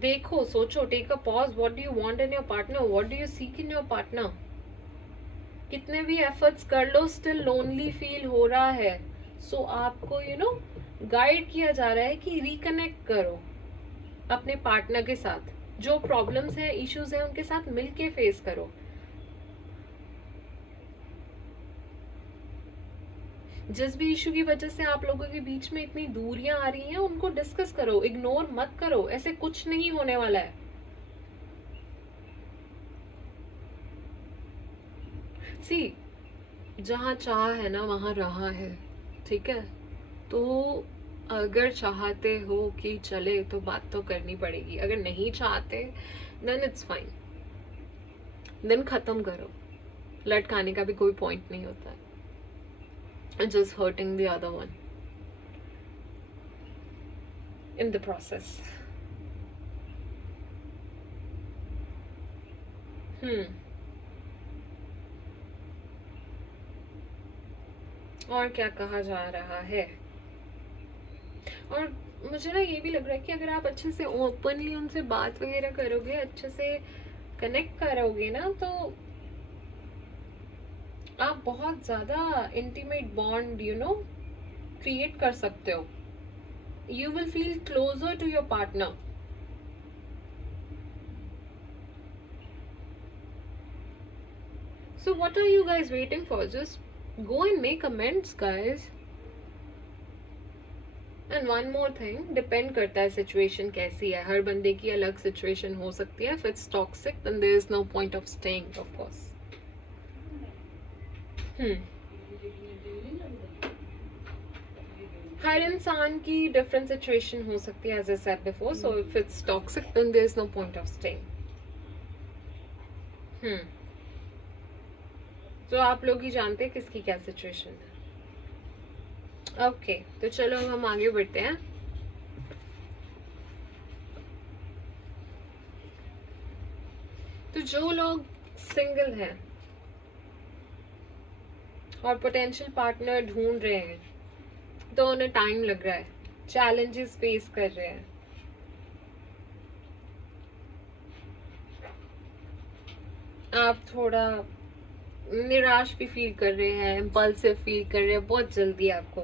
देखो, सोचो, take a pause, what do you want in your partner, what do you seek in your partner. कितने भी एफर्ट्स कर लो, स्टिल लोनली फील हो रहा है। सो आपको गाइड किया जा रहा है कि रिकनेक्ट करो अपने पार्टनर के साथ, जो प्रॉब्लम्स है, इश्यूज है, उनके साथ मिलके फेस करो। जिस भी इशू की वजह से आप लोगों के बीच में इतनी दूरियां आ रही हैं, उनको डिस्कस करो, इग्नोर मत करो, ऐसे कुछ नहीं होने वाला है। सी, जहां चाह है ना वहां रहा है, ठीक है। तो अगर चाहते हो कि चले तो बात तो करनी पड़ेगी, अगर नहीं चाहते देन इट्स फाइन, देन खत्म करो। लटकाने का भी कोई पॉइंट नहीं होता है, just hurting the other one in the process. और क्या कहा जा रहा है, और मुझे ना ये भी लग रहा है कि अगर आप अच्छे से ओपनली उनसे बात वगैरह करोगे, अच्छे से कनेक्ट करोगे ना, तो आप बहुत ज्यादा इंटीमेट बॉन्ड क्रिएट कर सकते हो। You will feel closer to your partner. So what are you guys waiting for? Just go and make amends, guys. And one more thing, depend करता है सिचुएशन कैसी है, हर बंदे की अलग सिचुएशन हो सकती है। If it's toxic then there is no point of staying, of course. हर इंसान की डिफरेंट सिचुएशन हो सकती है, as I said before. So if it's toxic then there is no point of staying. तो आप लोग ही जानते हैं किसकी क्या सिचुएशन है। ओके, तो चलो अब हम आगे बढ़ते हैं। तो जो लोग सिंगल हैं और पोटेंशियल पार्टनर ढूंढ रहे हैं, तो उन्हें टाइम लग रहा है, चैलेंजेस फेस कर रहे हैं। आप थोड़ा निराश भी फील कर रहे हैं, इम्पल्सिव फील कर रहे हैं बहुत जल्दी आपको।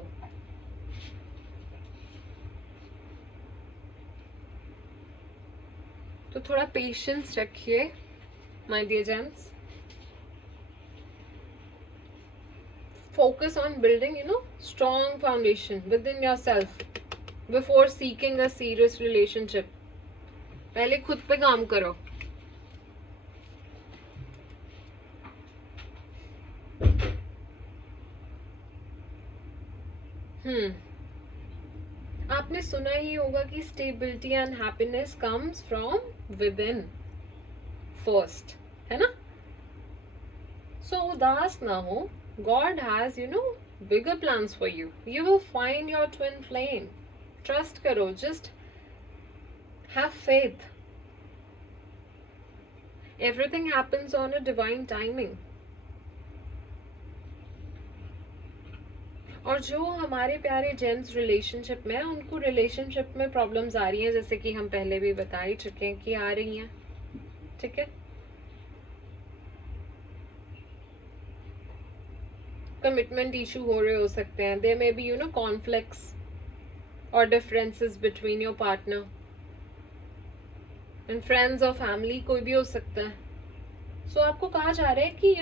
तो थोड़ा पेशेंस रखिए my dear gems. Focus on building strong foundation within yourself before seeking a serious relationship. पहले खुद पे काम करो। आपने सुना ही होगा कि stability and happiness comes from with in first, है ना। सो उदास ना हो, God has bigger plans for you. You will find your twin flame. Trust करो, just have faith. Everything happens on a divine timing. और जो हमारे प्यारे जेम्स रिलेशनशिप में है, उनको रिलेशनशिप में प्रॉब्लम्स आ रही हैं, जैसे कि हम पहले भी बता ही चुके हैं कि आ रही हैं, ठीक है। कमिटमेंट इशू हो रहे हो सकते हैं, देयर मे बी कॉन्फ्लिक्ट्स और differences between your partner and friends और फैमिली, कोई भी हो सकता है। सो आपको कहा जा रहा है कि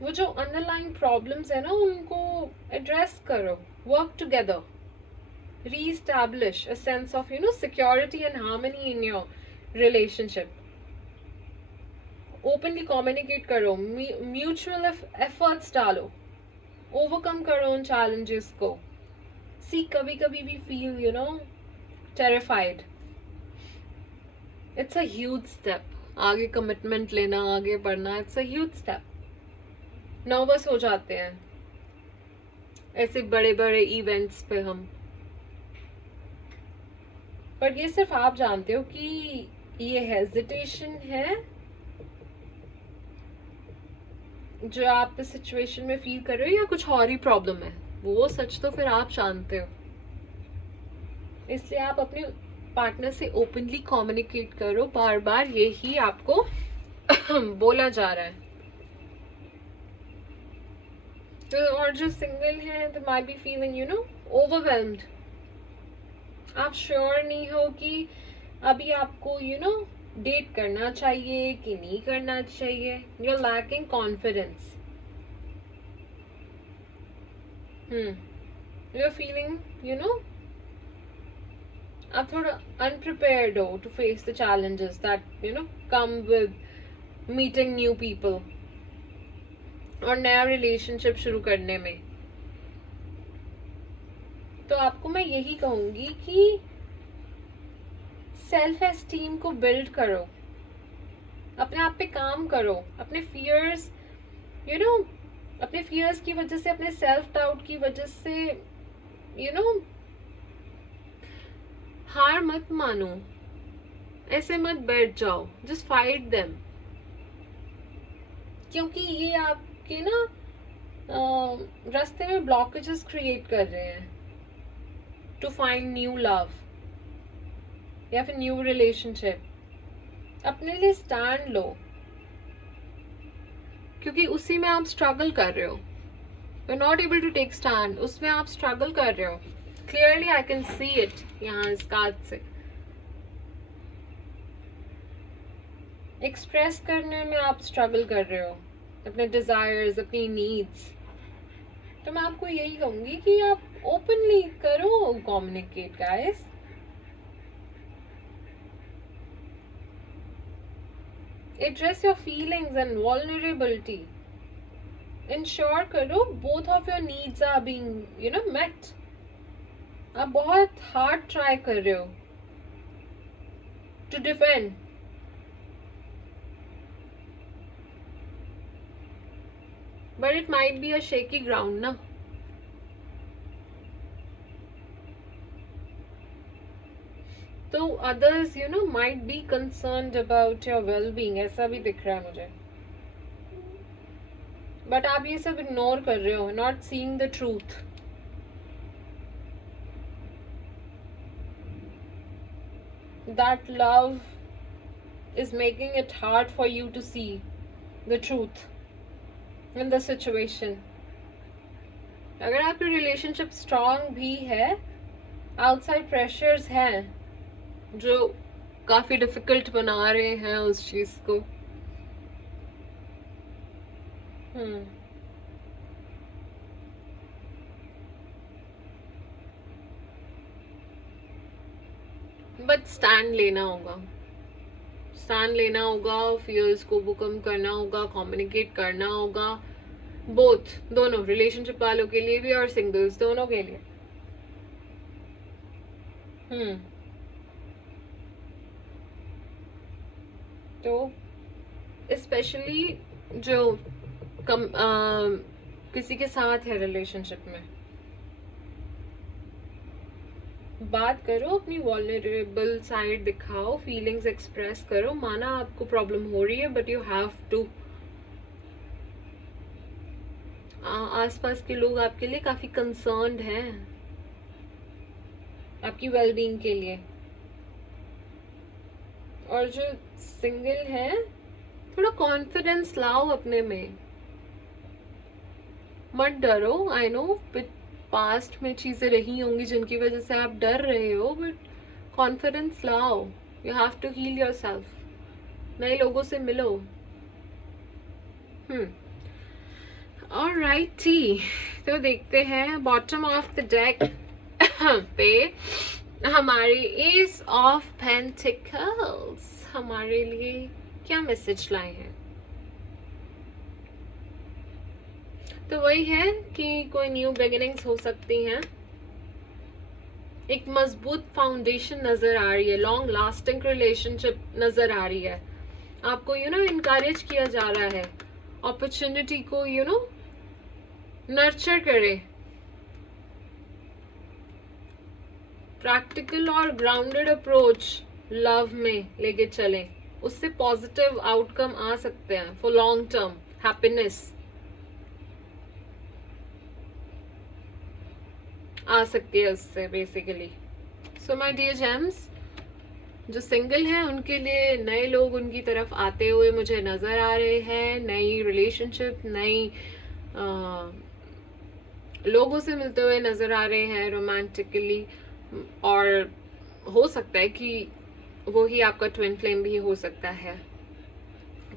वो जो अंडरलाइंग प्रॉब्लम्स है ना, उनको एड्रेस करो, work together, reestablish a sense of security and harmony in your relationship. Openly communicate करो, म्यूचुअल एफर्ट्स डालो, ओवरकम करो उन चैलेंजेस को। सी कभी कभी भी feel terrified, it's a huge step. आगे कमिटमेंट लेना, आगे बढ़ना, it's a huge step. Nervous हो जाते हैं ऐसे बड़े बड़े इवेंट्स पे हम, पर ये सिर्फ आप जानते हो कि ये हेजिटेशन है जो आप इस सिचुएशन में फील कर रहे हो, या कुछ और ही प्रॉब्लम है, वो सच तो फिर आप जानते हो। इसलिए आप अपने पार्टनर से ओपनली कम्युनिकेट करो, बार बार यही आपको बोला जा रहा है। तो और जो सिंगल है, they might be feeling overwhelmed. आप श्योर नहीं हो कि अभी आपको डेट करना चाहिए कि नहीं करना चाहिए। You are lacking confidence. You are feeling आप थोड़ा अनप्रिपेयर्ड हो to face the challenges that come with meeting new people और नया रिलेशनशिप शुरू करने में। तो आपको मैं यही कहूंगी कि सेल्फ एस्टीम को बिल्ड करो, अपने आप पे काम करो, अपने फियर्स अपने फियर्स की वजह से, अपने सेल्फ डाउट की वजह से हार मत मानो, ऐसे मत बैठ जाओ, जस्ट फाइट देम। क्योंकि ये आपके रास्ते में ब्लॉकेजेस क्रिएट कर रहे हैं टू फाइंड न्यू लव या फिर न्यू रिलेशनशिप। अपने लिए स्टैंड लो, क्योंकि उसी में आप स्ट्रगल कर रहे हो। You are not able to take stand, उसमें आप स्ट्रगल कर रहे हो। Clearly I can see it यहाँ इस कार्ड से। एक्सप्रेस करने में आप स्ट्रगल कर रहे हो, अपने डिजायर्स, अपनी नीड्स। तो मैं आपको यही कहूंगी कि आप ओपनली करो communicate guys. Address your feelings and vulnerability. Ensure करो both of your needs are being met. आप बहुत hard try कर रहे हो to defend. But it might be a shaky ground, na? तो others might be concerned about your well-being, ऐसा भी दिख रहा है मुझे। बट आप ये सब इग्नोर कर रहे हो, not seeing the truth. That love is making it hard for you to see the truth in the situation. अगर आपकी रिलेशनशिप स्ट्रांग भी है, आउटसाइड प्रेशर्स हैं जो काफी डिफिकल्ट बना रहे हैं उस चीज को। बट स्टैंड लेना होगा, स्टैंड लेना होगा, फियर्स को ओवरकम करना होगा, कम्युनिकेट करना होगा, बोथ, दोनों, रिलेशनशिप वालों के लिए भी और सिंगल्स दोनों के लिए। तो स्पेशली जो किसी के साथ है रिलेशनशिप में, बात करो, अपनी वल्नरेबल साइड दिखाओ, फीलिंग्स एक्सप्रेस करो। माना आपको प्रॉब्लम हो रही है, बट यू हैव टू। आसपास के लोग आपके लिए काफी कंसर्न्ड हैं, आपकी वेलबींग के लिए। और जो सिंगल है, थोड़ा कॉन्फिडेंस लाओ अपने में, मत डरो। आई नो पास्ट में चीजें रही होंगी जिनकी वजह से आप डर रहे हो, बट कॉन्फिडेंस लाओ। You have to heal your self. नए लोगों से मिलो। ऑलराइट टी, तो देखते हैं बॉटम ऑफ द डेक पे हमारी एस ऑफ पेंटिकल्स हमारे लिए क्या मैसेज लाए हैं। तो वही है कि कोई न्यू बिगिनिंग्स हो सकती हैं, एक मजबूत फाउंडेशन नजर आ रही है, लॉन्ग लास्टिंग रिलेशनशिप नजर आ रही है। आपको इनकरेज किया जा रहा है, अपॉर्चुनिटी को नर्चर करे, प्रैक्टिकल और ग्राउंडेड अप्रोच लव में लेके चलें, उससे पॉजिटिव आउटकम आ सकते हैं फॉर लॉन्ग टर्म हैप्पीनेस आ सकती है उससे basically. So my dear gems, जो सिंगल हैं उनके लिए नए लोग उनकी तरफ आते हुए मुझे नजर आ रहे हैं, नई रिलेशनशिप, नई लोगों से मिलते हुए नजर आ रहे हैं रोमांटिकली। और हो सकता है कि वो ही आपका ट्विन फ्लेम भी हो सकता है,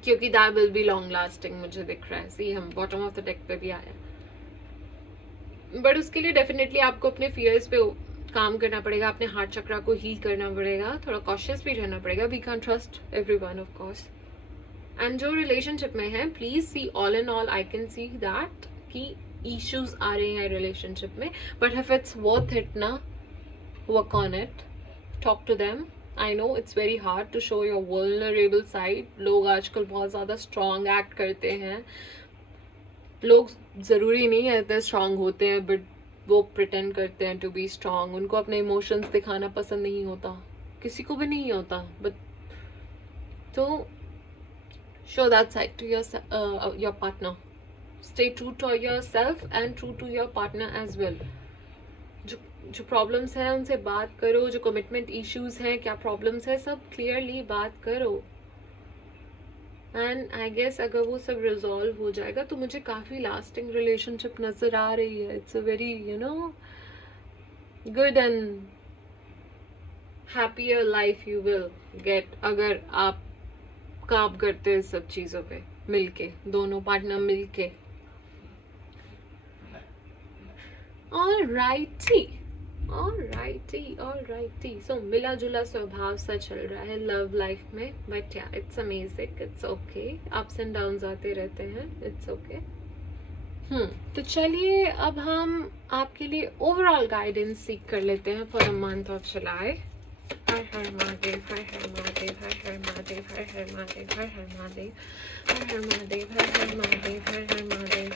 क्योंकि that will be long lasting मुझे दिख रहा है। सी, हम बॉटम ऑफ द डेक पे भी आए, बट उसके लिए डेफिनेटली आपको अपने फियर्स पे काम करना पड़ेगा, अपने हार्ट चक्रा को हील करना पड़ेगा, थोड़ा कॉशियस भी रहना पड़ेगा। We can trust everyone of course. And जो रिलेशनशिप में है, please see, all in all I can see that कि इश्यूज आ रहे हैं रिलेशनशिप में, but if it's worth it ना, work on it, talk to them. I know it's very hard to show your vulnerable side. लोग आजकल बहुत ज़्यादा स्ट्रॉन्ग एक्ट करते हैं, लोग ज़रूरी नहीं है इतने स्ट्रॉन्ग होते हैं, बट वो प्रिटेंड करते हैं टू बी स्ट्रॉन्ग। उनको अपने इमोशंस दिखाना पसंद नहीं होता, किसी को भी नहीं होता, बट तो show that side to your partner. Stay true to your self and true to your partner as well. जो प्रॉब्लम्स हैं उनसे बात करो, जो कमिटमेंट इश्यूज हैं, क्या प्रॉब्लम्स है, सब क्लियरली बात करो। एंड आई गेस अगर वो सब रिजॉल्व हो जाएगा तो मुझे काफ़ी लास्टिंग रिलेशनशिप नज़र आ रही है। It's a very good and happier life you will get अगर आप काम करते हैं सब चीज़ों पे मिलके, दोनों पार्टनर मिलके। ऑलराइटी, सो मिला जुला स्वभाव सा चल रहा है लव लाइफ में, बट या it's amazing, it's okay. Ups and downs आते रहते हैं, इट्स ओके। तो चलिए अब हम आपके लिए ओवरऑल गाइडेंस सीख कर लेते हैं फॉर द मंथ ऑफ जुलाई। हर हर महादेव, हर हर महादेव, हर हर महादेव, हर हर महादेव, हर हर महादेव, हर हर महादेव, हर हर महादेव, हर हर महादेव।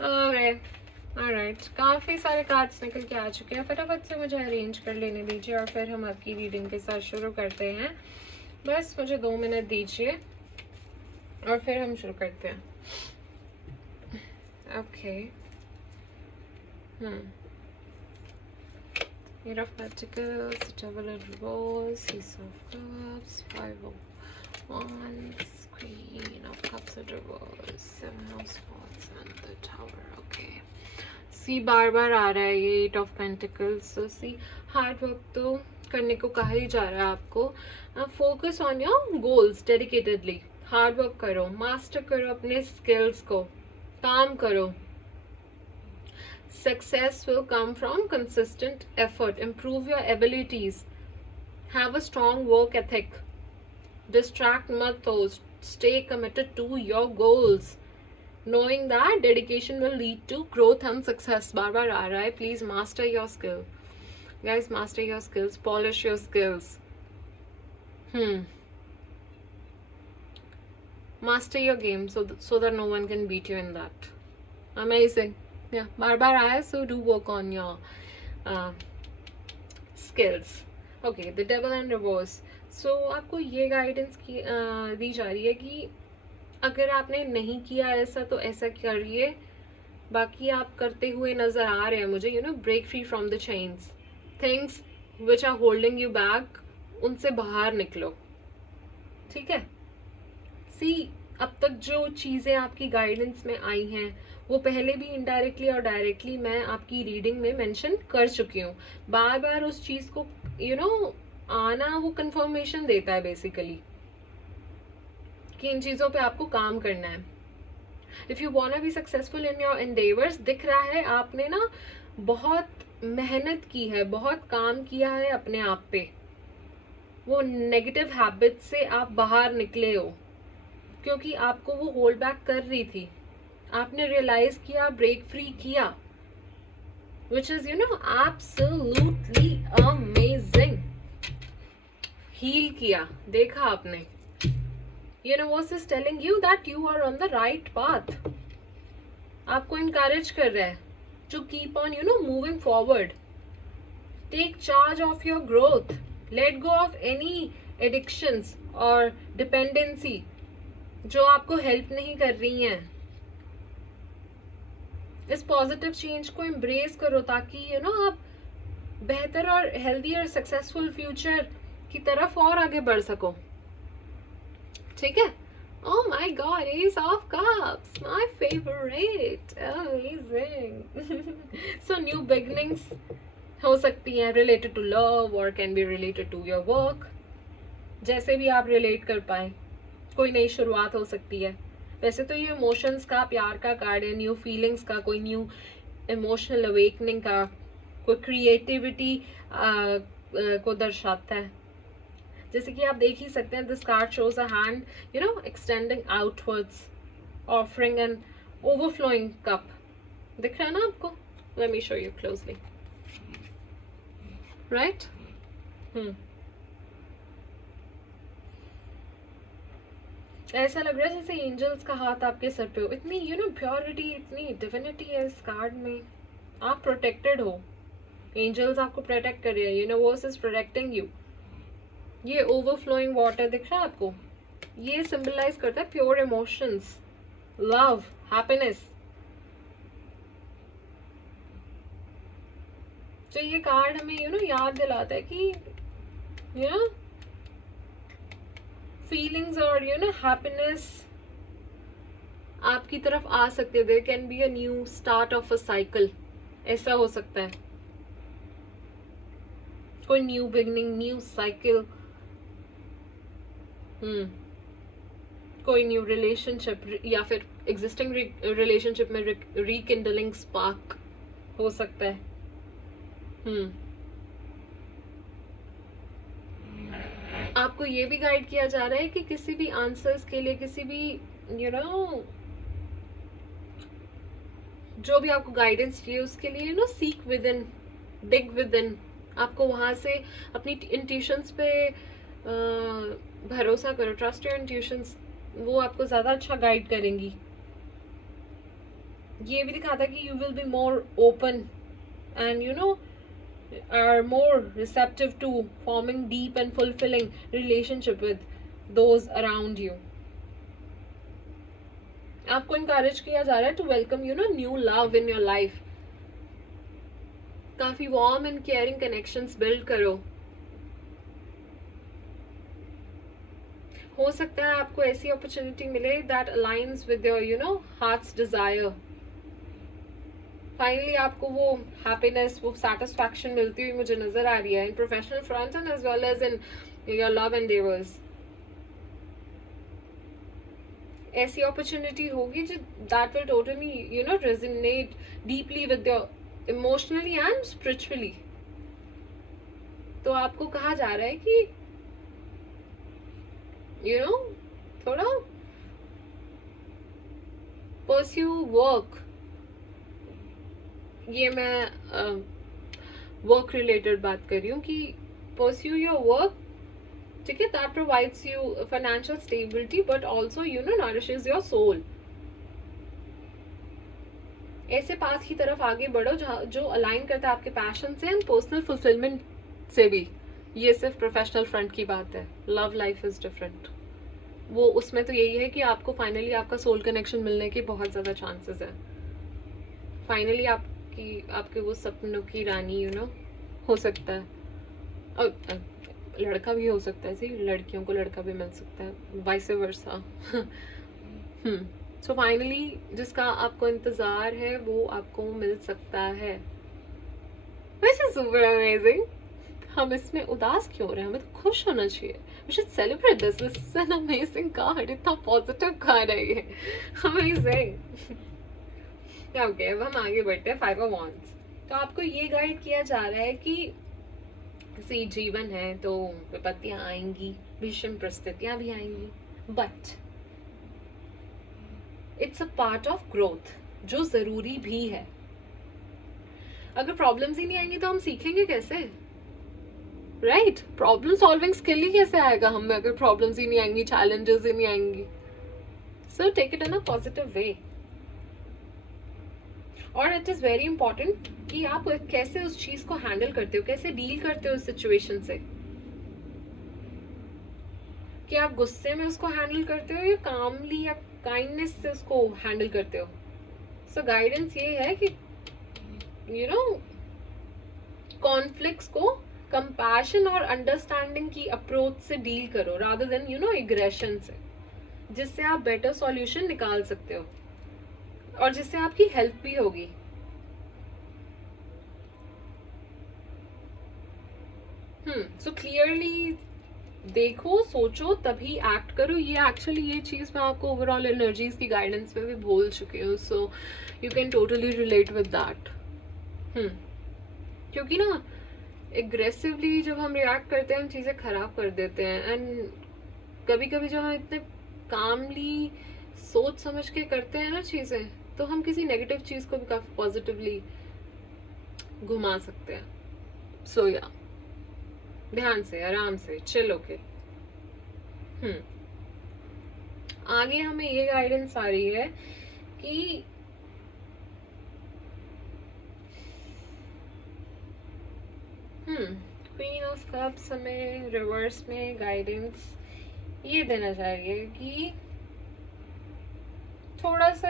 ओके, ऑलराइट, काफ़ी सारे कार्ड्स निकल के आ चुके हैं। फटाफट से मुझे अरेंज कर लेने दीजिए और फिर हम आपकी रीडिंग के साथ शुरू करते हैं। बस मुझे 2 मिनट दीजिए और फिर हम शुरू करते हैं। Okay, Eight of Pentacles, Devil in Reverse, Ace of Cups, Five of Wands, Queen of Cups in Reverse, Seven of Swords and the Tower. Okay. सी बार बार आ रहा है ये एट ऑफ पेंटिकल्स। तो सी, हार्ड वर्क तो करने को कहा ही जा रहा है आपको। Focus on your goals dedicatedly, hard work करो, मास्टर करो अपने स्किल्स को, काम करो। Success will come from consistent effort. Improve your abilities. Have a strong work ethic. Distract mat ho. Stay committed to your goals. Knowing that dedication will lead to growth and success. बार बार आ रहा है. Please master your skill. Guys, master your skills. Polish your skills. Master your game so that no one can beat you in that. Amazing. Yeah, बार बार आया, so do work on your skills. Okay, the double and reverse. So आपको ये guidance की दी जा रही है कि अगर आपने नहीं किया ऐसा तो ऐसा करिए, बाकी आप करते हुए नजर आ रहे हैं मुझे, you know, break free from the chains, things which are holding you back, उनसे बाहर निकलो। ठीक है, सी, अब तक जो चीज़ें आपकी गाइडेंस में आई हैं वो पहले भी इनडायरेक्टली और डायरेक्टली मैं आपकी रीडिंग में मेंशन कर चुकी हूँ। बार बार उस चीज़ को यू नो आना वो कंफर्मेशन देता है बेसिकली कि इन चीज़ों पे आपको काम करना है। If you want to be successful in your endeavours, दिख रहा है आपने ना बहुत मेहनत की है, बहुत काम किया है अपने आप पे, वो नेगेटिव हैबिट से आप बाहर निकले हो क्योंकि आपको वो होल्ड बैक कर रही थी। आपने रियलाइज किया, ब्रेक फ्री किया, which is you know absolutely amazing. Heal किया, देखा आपने। Universe is telling you that you are on the right path. आपको इनकरेज कर रहा है to keep on you know moving forward. Take charge of your growth, let go of any addictions और dependency जो आपको हेल्प नहीं कर रही हैं। इस पॉजिटिव चेंज को एम्ब्रेस करो ताकि यू नो आप बेहतर और हेल्दी और सक्सेसफुल फ्यूचर की तरफ और आगे बढ़ सको। ठीक है? Oh my God, Ace of Cups, my favorite, amazing. So new beginnings हो सकती हैं related to love or can be related to your work, जैसे भी आप रिलेट कर पाए, कोई नई शुरुआत हो सकती है। वैसे तो ये इमोशंस का, प्यार का कार्ड है, न्यू फीलिंग्स का, कोई न्यू इमोशनल अवेकनिंग का, कोई क्रिएटिविटी को दर्शाता है। जैसे कि आप देख ही सकते हैं, this card shows a hand you know extending outwards, offering an overflowing cup. दिख रहा है ना आपको? Let me show you closely, right? ऐसा लग रहा है जैसे एंजल्स का हाथ आपके सर पे हो। इतनी यू नो प्योरिटी, इतनी डिविनिटी है इस कार्ड में। आप प्रोटेक्टेड हो, एंजल्स आपको प्रोटेक्ट कर रहे हैं, यूनिवर्स इज प्रोटेक्टिंग यू। ये ओवरफ्लोइंग वाटर दिख रहा है आपको, ये सिंबलाइज करता है प्योर इमोशंस, लव, हैप्पीनेस। तो ये कार्ड हमें यू नो याद दिलाता है कि यू नो फीलिंग्स और यू नो हैप्पीनेस आपकी तरफ आ सकते हैं। There can be a new start of a cycle, ऐसा हो सकता है, कोई न्यू बिगनिंग, न्यू साइकिल, कोई न्यू रिलेशनशिप या फिर एग्जिस्टिंग रिलेशनशिप में रिकिंडलिंग स्पार्क हो सकता है। आपको ये भी गाइड किया जा रहा है कि किसी भी आंसर्स के लिए, किसी भी यू नो जो भी आपको गाइडेंस चाहिए उसके लिए you know seek with in, dig with in. आपको वहां से अपनी इंट्यूशंस पे भरोसा करो, ट्रस्ट योर इंट्यूशंस, वो आपको ज्यादा अच्छा गाइड करेंगी। ये भी दिखाता है कि you will be more open and you know are more receptive to forming deep and fulfilling relationship with those around you. आपको encourage किया जा रहा है to welcome you know new love in your life. काफी warm and caring connections build करो। हो सकता है आपको ऐसी opportunity मिले that aligns with your you know heart's desire. Finally आपको वो हैप्पीनेस, वो सेटिस्फैक्शन मिलती हुई मुझे नजर आ रही है in professional front and as well as in your love endeavours. ऐसी अपॉर्चुनिटी होगी जो that will totally you know resonate deeply with your emotionally and spiritually. तो आपको कहा जा रहा है कि यू नो थोड़ा परस्यू वर्क, ये मैं वर्क रिलेटेड बात कर रही हूँ कि परस्यू योर वर्क, ठीक है, that provides you financial stability but also you know nourishes your soul. ऐसे पाथ की तरफ आगे बढ़ो जो अलाइन करता है आपके पैशन से एंड पर्सनल फुलफिलमेंट से भी, ये सिर्फ प्रोफेशनल फ्रंट की बात है, लव लाइफ इज डिफरेंट। वो उसमें तो यही है कि आपको फाइनली आपका सोल कनेक्शन मिलने के बहुत ज़्यादा चांसेस है। फाइनली आपके वो सपनों की रानी हो सकता है। और लड़का भी हो सकता है, सी लड़कियों को लड़का भी मिल सकता है, वाइस वर्सा। सो फाइनली जिसका आपको इंतज़ार है वो आपको मिल सकता है, विच इज सुपर अमेजिंग। हम इसमें उदास क्यों रहे, हमें तो खुश होना चाहिए। We should celebrate this. This is an amazing card. इतना पॉजिटिव कार्ड है ये, अमेजिंग। ओके, अब हम आगे बढ़ते हैं। 5 ऑफ वॉन्ड्स। तो आपको ये गाइड किया जा रहा है कि सी जीवन है तो विपत्तियां आएंगी, विषम परिस्थितियां भी आएंगी, but it's a part of growth जो जरूरी भी है। अगर प्रॉब्लम्स ही नहीं आएंगी तो हम सीखेंगे कैसे, राइट? प्रॉब्लम सॉल्विंग स्किल ही कैसे आएगा हम में अगर प्रॉब्लम्स ही नहीं आएंगी, चैलेंजेस ही नहीं आएंगी। So take it in a positive way. और इट इज वेरी इंपॉर्टेंट कि आप कैसे उस चीज को हैंडल करते हो, कैसे डील करते हो उस सिचुएशन से, कि आप गुस्से में उसको हैंडल करते हो या कामली या काइंडनेस से उसको हैंडल करते हो। सो गाइडेंस ये है कि कॉन्फ्लिक्ट्स को कंपैशन और अंडरस्टैंडिंग की अप्रोच से डील करो रादर देन एग्रेशन से, जिससे आप बेटर सॉल्यूशन निकाल सकते हो और जिससे आपकी हेल्प भी होगी। सो क्लियरली देखो, सोचो, तभी एक्ट करो। ये एक्चुअली ये चीज मैं आपको ओवरऑल एनर्जीज की गाइडेंस में भी बोल चुकी हूँ, so you can totally relate with that. क्योंकि ना एग्रेसिवली जब हम रिएक्ट करते हैं हम चीज़ें खराब कर देते हैं, एंड कभी कभी जब हम इतने कामली सोच समझ के करते हैं ना चीज़ें, तो हम किसी नेगेटिव चीज़ को भी काफ़ी पॉजिटिवली घुमा सकते हैं। सो या ध्यान से, आराम से, चिल होके। आगे हमें ये गाइडेंस आ रही है कि क्वीन ऑफ कप्स हमें रिवर्स में गाइडेंस ये देना चाहिए कि थोड़ा सा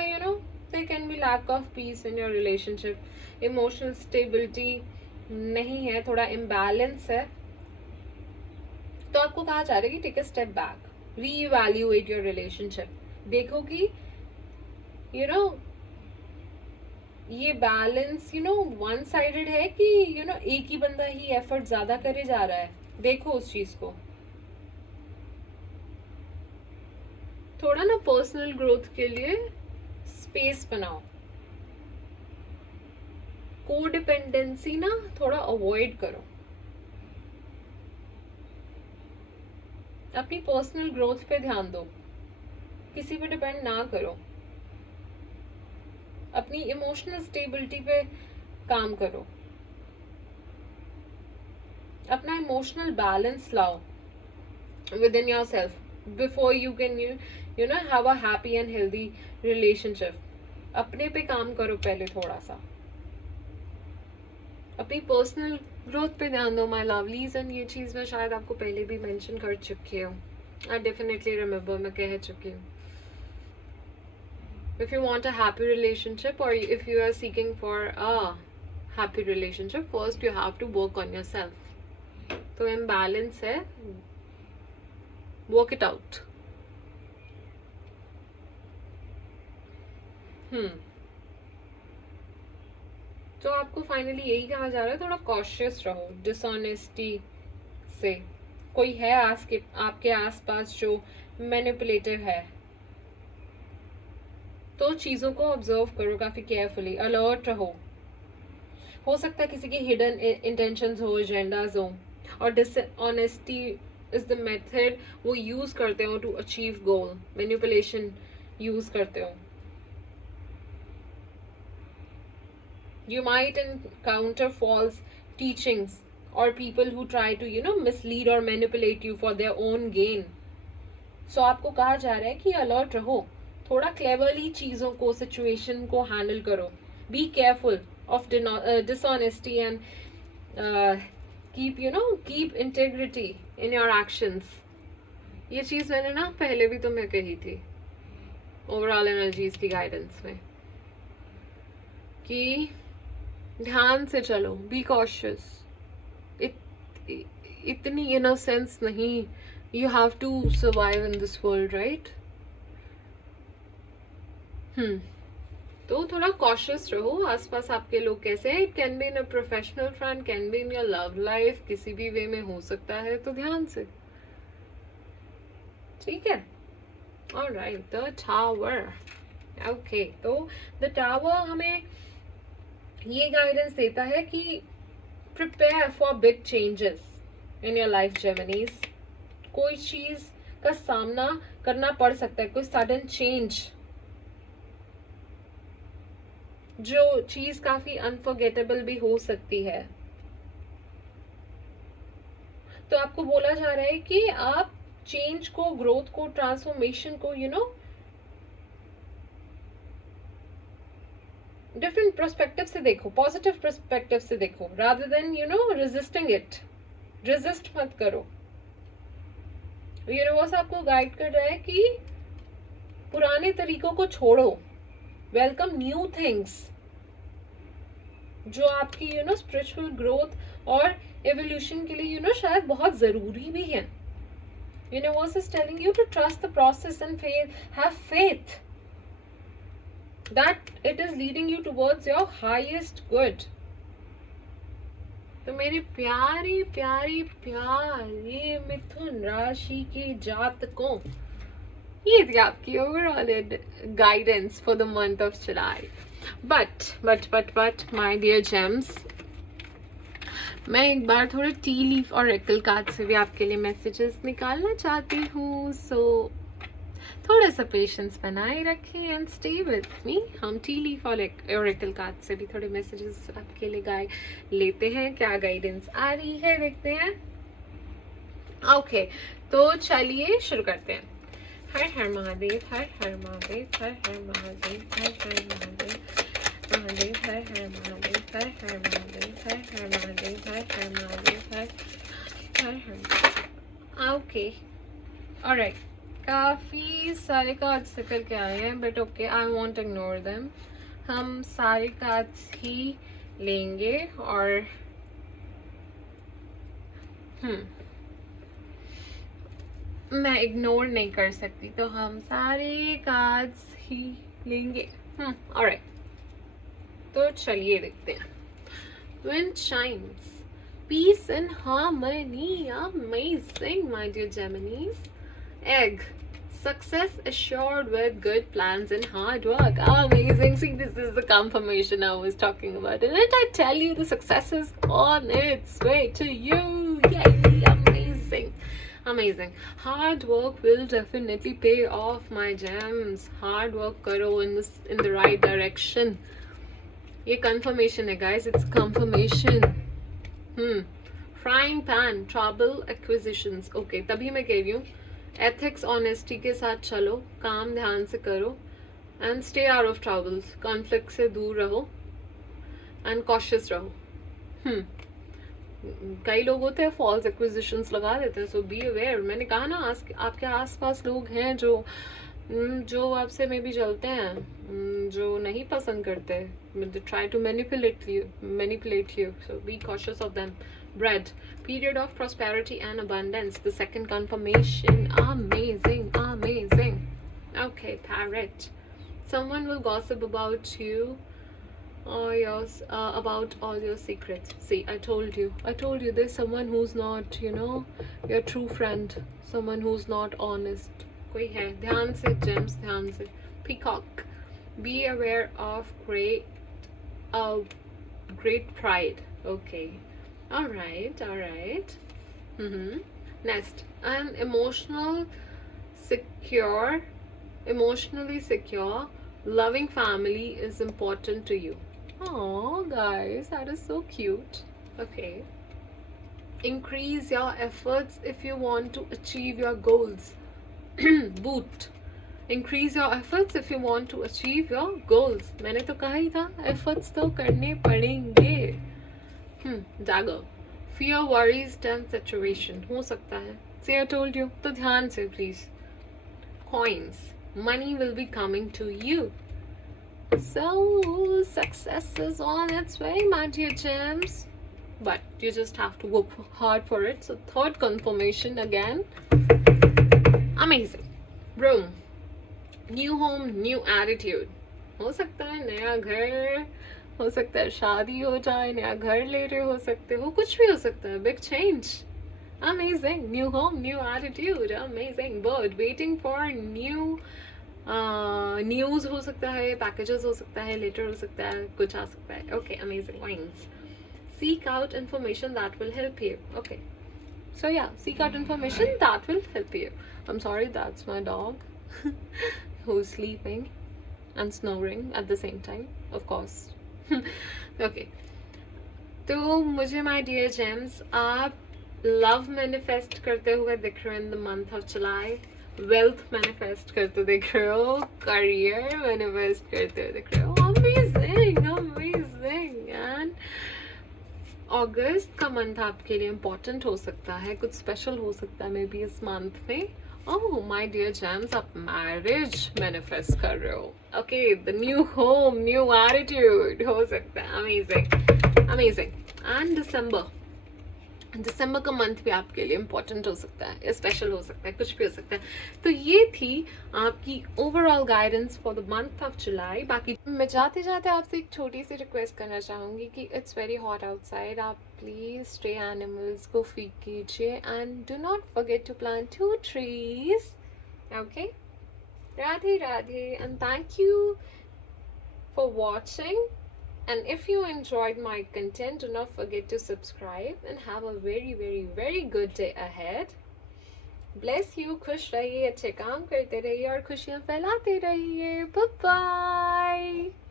there can be lack of peace in your relationship, emotional stability नहीं है, थोड़ा इम्बैलेंस है। तो आपको कहा जा रहा है कि take a step back, reevaluate your relationship. देखो कि ये बैलेंस वन साइडेड है कि एक ही बंदा ही एफर्ट ज्यादा करे जा रहा है। देखो उस चीज को, थोड़ा ना पर्सनल ग्रोथ के लिए स्पेस बनाओ। कोडिपेंडेंसी ना थोड़ा अवॉइड करो, अपनी पर्सनल ग्रोथ पे ध्यान दो, किसी पे डिपेंड ना करो, अपनी इमोशनल स्टेबिलिटी पे काम करो, अपना इमोशनल बैलेंस लाओ with in your self before you can have a happy and healthy relationship. अपने पे काम करो पहले, थोड़ा सा अपनी पर्सनल ग्रोथ पे ध्यान दो माय लवलीज। एंड ये चीज़ मैं शायद आपको पहले भी मेंशन कर चुकी हूँ, आई डेफिनेटली रिमेम्बर, मैं कह चुकी हूँ। If you want a happy relationship or if you are seeking for a happy relationship, first you have to work on yourself. तो imbalance है, work it out. तो आपको फाइनली यही कहा जा रहा है, थोड़ा कॉशियस रहो डिसऑनेस्टी से। कोई है आपके आसपास जो मैनिपुलेटिव है, तो चीज़ों को ऑब्जर्व करो काफ़ी केयरफुली, अलर्ट रहो। हो सकता है किसी की हिडन इंटेंशंस हो, एजेंडाज हो, और डिसऑनेस्टी इज द मेथड वो यूज़ करते हो to achieve goal, manipulation use करते हो। You might encounter false teachings or people who try to mislead or manipulate you for their own gain. So आपको कहा जा रहा है कि अलर्ट रहो, थोड़ा क्लेवरली चीज़ों को, सिचुएशन को हैंडल करो। Be careful of dishonesty and keep integrity in your actions. ये चीज मैंने ना पहले भी तुम्हें कही थी ओवरऑल एनर्जीज की गाइडेंस में कि ध्यान से चलो, बी कॉशियस. इतनी इनोसेंस नहीं. You have to survive in this world, right? तो थोड़ा कॉशियस रहो. आसपास आपके लोग कैसे हैं? It can be in a professional front, can be in your love life, किसी भी वे में हो सकता है. तो ध्यान से, ठीक है? Alright, the tower. ओके, तो द टावर हमें ये गाइडेंस देता है कि prepare for big changes in your life Geminis. कोई चीज का सामना करना पड़ सकता है, कोई सडन चेंज, जो चीज काफी अनफॉरगेटेबल भी हो सकती है. तो आपको बोला जा रहा है कि आप चेंज को, ग्रोथ को, ट्रांसफॉर्मेशन को डिफरेंट पर्सपेक्टिव से देखो, पॉजिटिव पर्सपेक्टिव से देखो, rather than resisting it. Resist मत करो. यूनिवर्स आपको गाइड कर रहा है कि पुराने तरीकों को छोड़ो. वेलकम न्यू थिंग्स जो आपकी स्पिरिचुअल ग्रोथ और एवोल्यूशन के लिए शायद बहुत जरूरी भी है. Universe is telling you to trust the process and have faith that it is leading you towards your highest good. तो मेरे प्यारे प्यारे प्यारे मिथुन राशि के जातकों, ये थी आपकी overall guidance for the month of July. But my dear gems, मैं एक बार थोड़े टी लीफ और ऑरेकल कार्ड से भी आपके लिए मैसेजेस निकालना चाहती हूँ. सो थोड़ा सा पेशेंस बनाए रखें एंड स्टे विद मी. हम टी लीफ और ऑरेकल कार्ड से भी थोड़े मैसेजेस आपके लिए लेते हैं. क्या गाइडेंस आ रही है देखते हैं. ओके, तो चलिए शुरू करते हैं. हर हर महादेव, हर हर महादेव, हर हर महादेव, हर हर महादेव, महादेव, हर हर महादेव, हर हर महादेव, हर हर महादेव, हर हर महादेव, हर हर. Okay, alright. काफ़ी सारे कार्ड्स निकल के आए हैं, but okay, I won't ignore them. हम सारे कार्ड्स ही लेंगे और मैं इग्नोर नहीं कर सकती, तो हम सारे कार्ड्स ही लेंगे. ऑलराइट, तो चलिए देखते हैं. Wind shines, peace and harmony, amazing my dear Geminis. Egg, success assured with good plans and hard work, amazing. See, this is the confirmation I was talking about. Didn't I tell you the success is on its way to you? Yay, amazing, amazing. Hard work will definitely pay off my gems. Hard work karo in the right direction. ये confirmation है guys, it's confirmation. Frying pan, trouble acquisitions. Okay, तभी मैं कह रही हूँ ethics honesty के साथ चलो, काम ध्यान से करो and stay out of troubles. Conflict से दूर रहो एंड कॉशियस रहो. कई लोग होते हैं फॉल्स एक्विजिशंस लगा देते हैं, सो बी अवेयर. मैंने कहा ना, आपके आसपास लोग हैं जो आपसे मे बी जलते हैं, जो नहीं पसंद करते, try to manipulate you, so be cautious of them. Bread, period of prosperity and abundance, the second confirmation. Amazing, amazing. Okay, parrot, someone will gossip about you or about all your secrets. See, I told you there's someone who's not your true friend, someone who's not honest. कोई है, ध्यान से gems, ध्यान से. Peacock, be aware of great pride. Okay, all right. Next, an emotionally secure, loving family is important to you. Oh guys, that is so cute. Okay, increase your efforts if you want to achieve your goals. Boot, increase your efforts if you want to achieve your goals. मैंने तो कहा ही था, efforts तो करने पड़ेंगे. Dagger, fear, worries, tense situation हो सकता है. See, I told you. तो ध्यान से please. Coins. Money will be coming to you. So success is on its way, my dear gems. But you just have to work hard for it. So third confirmation again. Amazing. Room. New home, new attitude. हो सकता है नया घर, हो सकता है शादी हो जाए, नया घर ले रहे हो सकते हो, कुछ भी हो सकता है. Big change. Amazing. New home, new attitude. Amazing. Bird. Waiting for new news हो सकता है, पैकेजेस हो सकता है, लेटर हो सकता है, कुछ आ सकता है. Okay, amazing. Wines. Seek out information that will help you. Okay. So yeah, seek out information that will help you. I'm sorry, that's my dog who's sleeping and snoring at the same time, of course. Okay. तो मुझे my dear gems, आप love manifest करते हुए दिख रहे हो in the month of July. Wealth manifest करते दिख रहे हो, career manifest करते हुए दिख रहे हो. Amazing, amazing. And अगस्त का मंथ आपके लिए इम्पोर्टेंट हो सकता है, कुछ स्पेशल हो सकता है मे बी इस मंथ में. ओह माय डियर जेम्स, आप मैरिज मैनिफेस्ट कर रहे हो. Okay, the new home, new attitude हो सकता है. Amazing, amazing. एंड दिसंबर का मंथ भी आपके लिए इम्पोर्टेंट हो सकता है, स्पेशल हो सकता है, कुछ भी हो सकता है. तो ये थी आपकी overall guidance for the month of जुलाई. बाकी मैं जाते जाते आपसे एक छोटी सी रिक्वेस्ट करना चाहूँगी कि इट्स वेरी हॉट आउटसाइड. आप प्लीज़ स्टे एनिमल्स को फीड कीजिए and do not forget to plant 2 trees. Okay, Radhe Radhe and thank you for watching. And if you enjoyed my content, do not forget to subscribe and have a very, very, very good day ahead. Bless you. खुश रहिए, अच्छे काम करते रहिए और खुशियाँ फैलाते रहिए. Bye bye.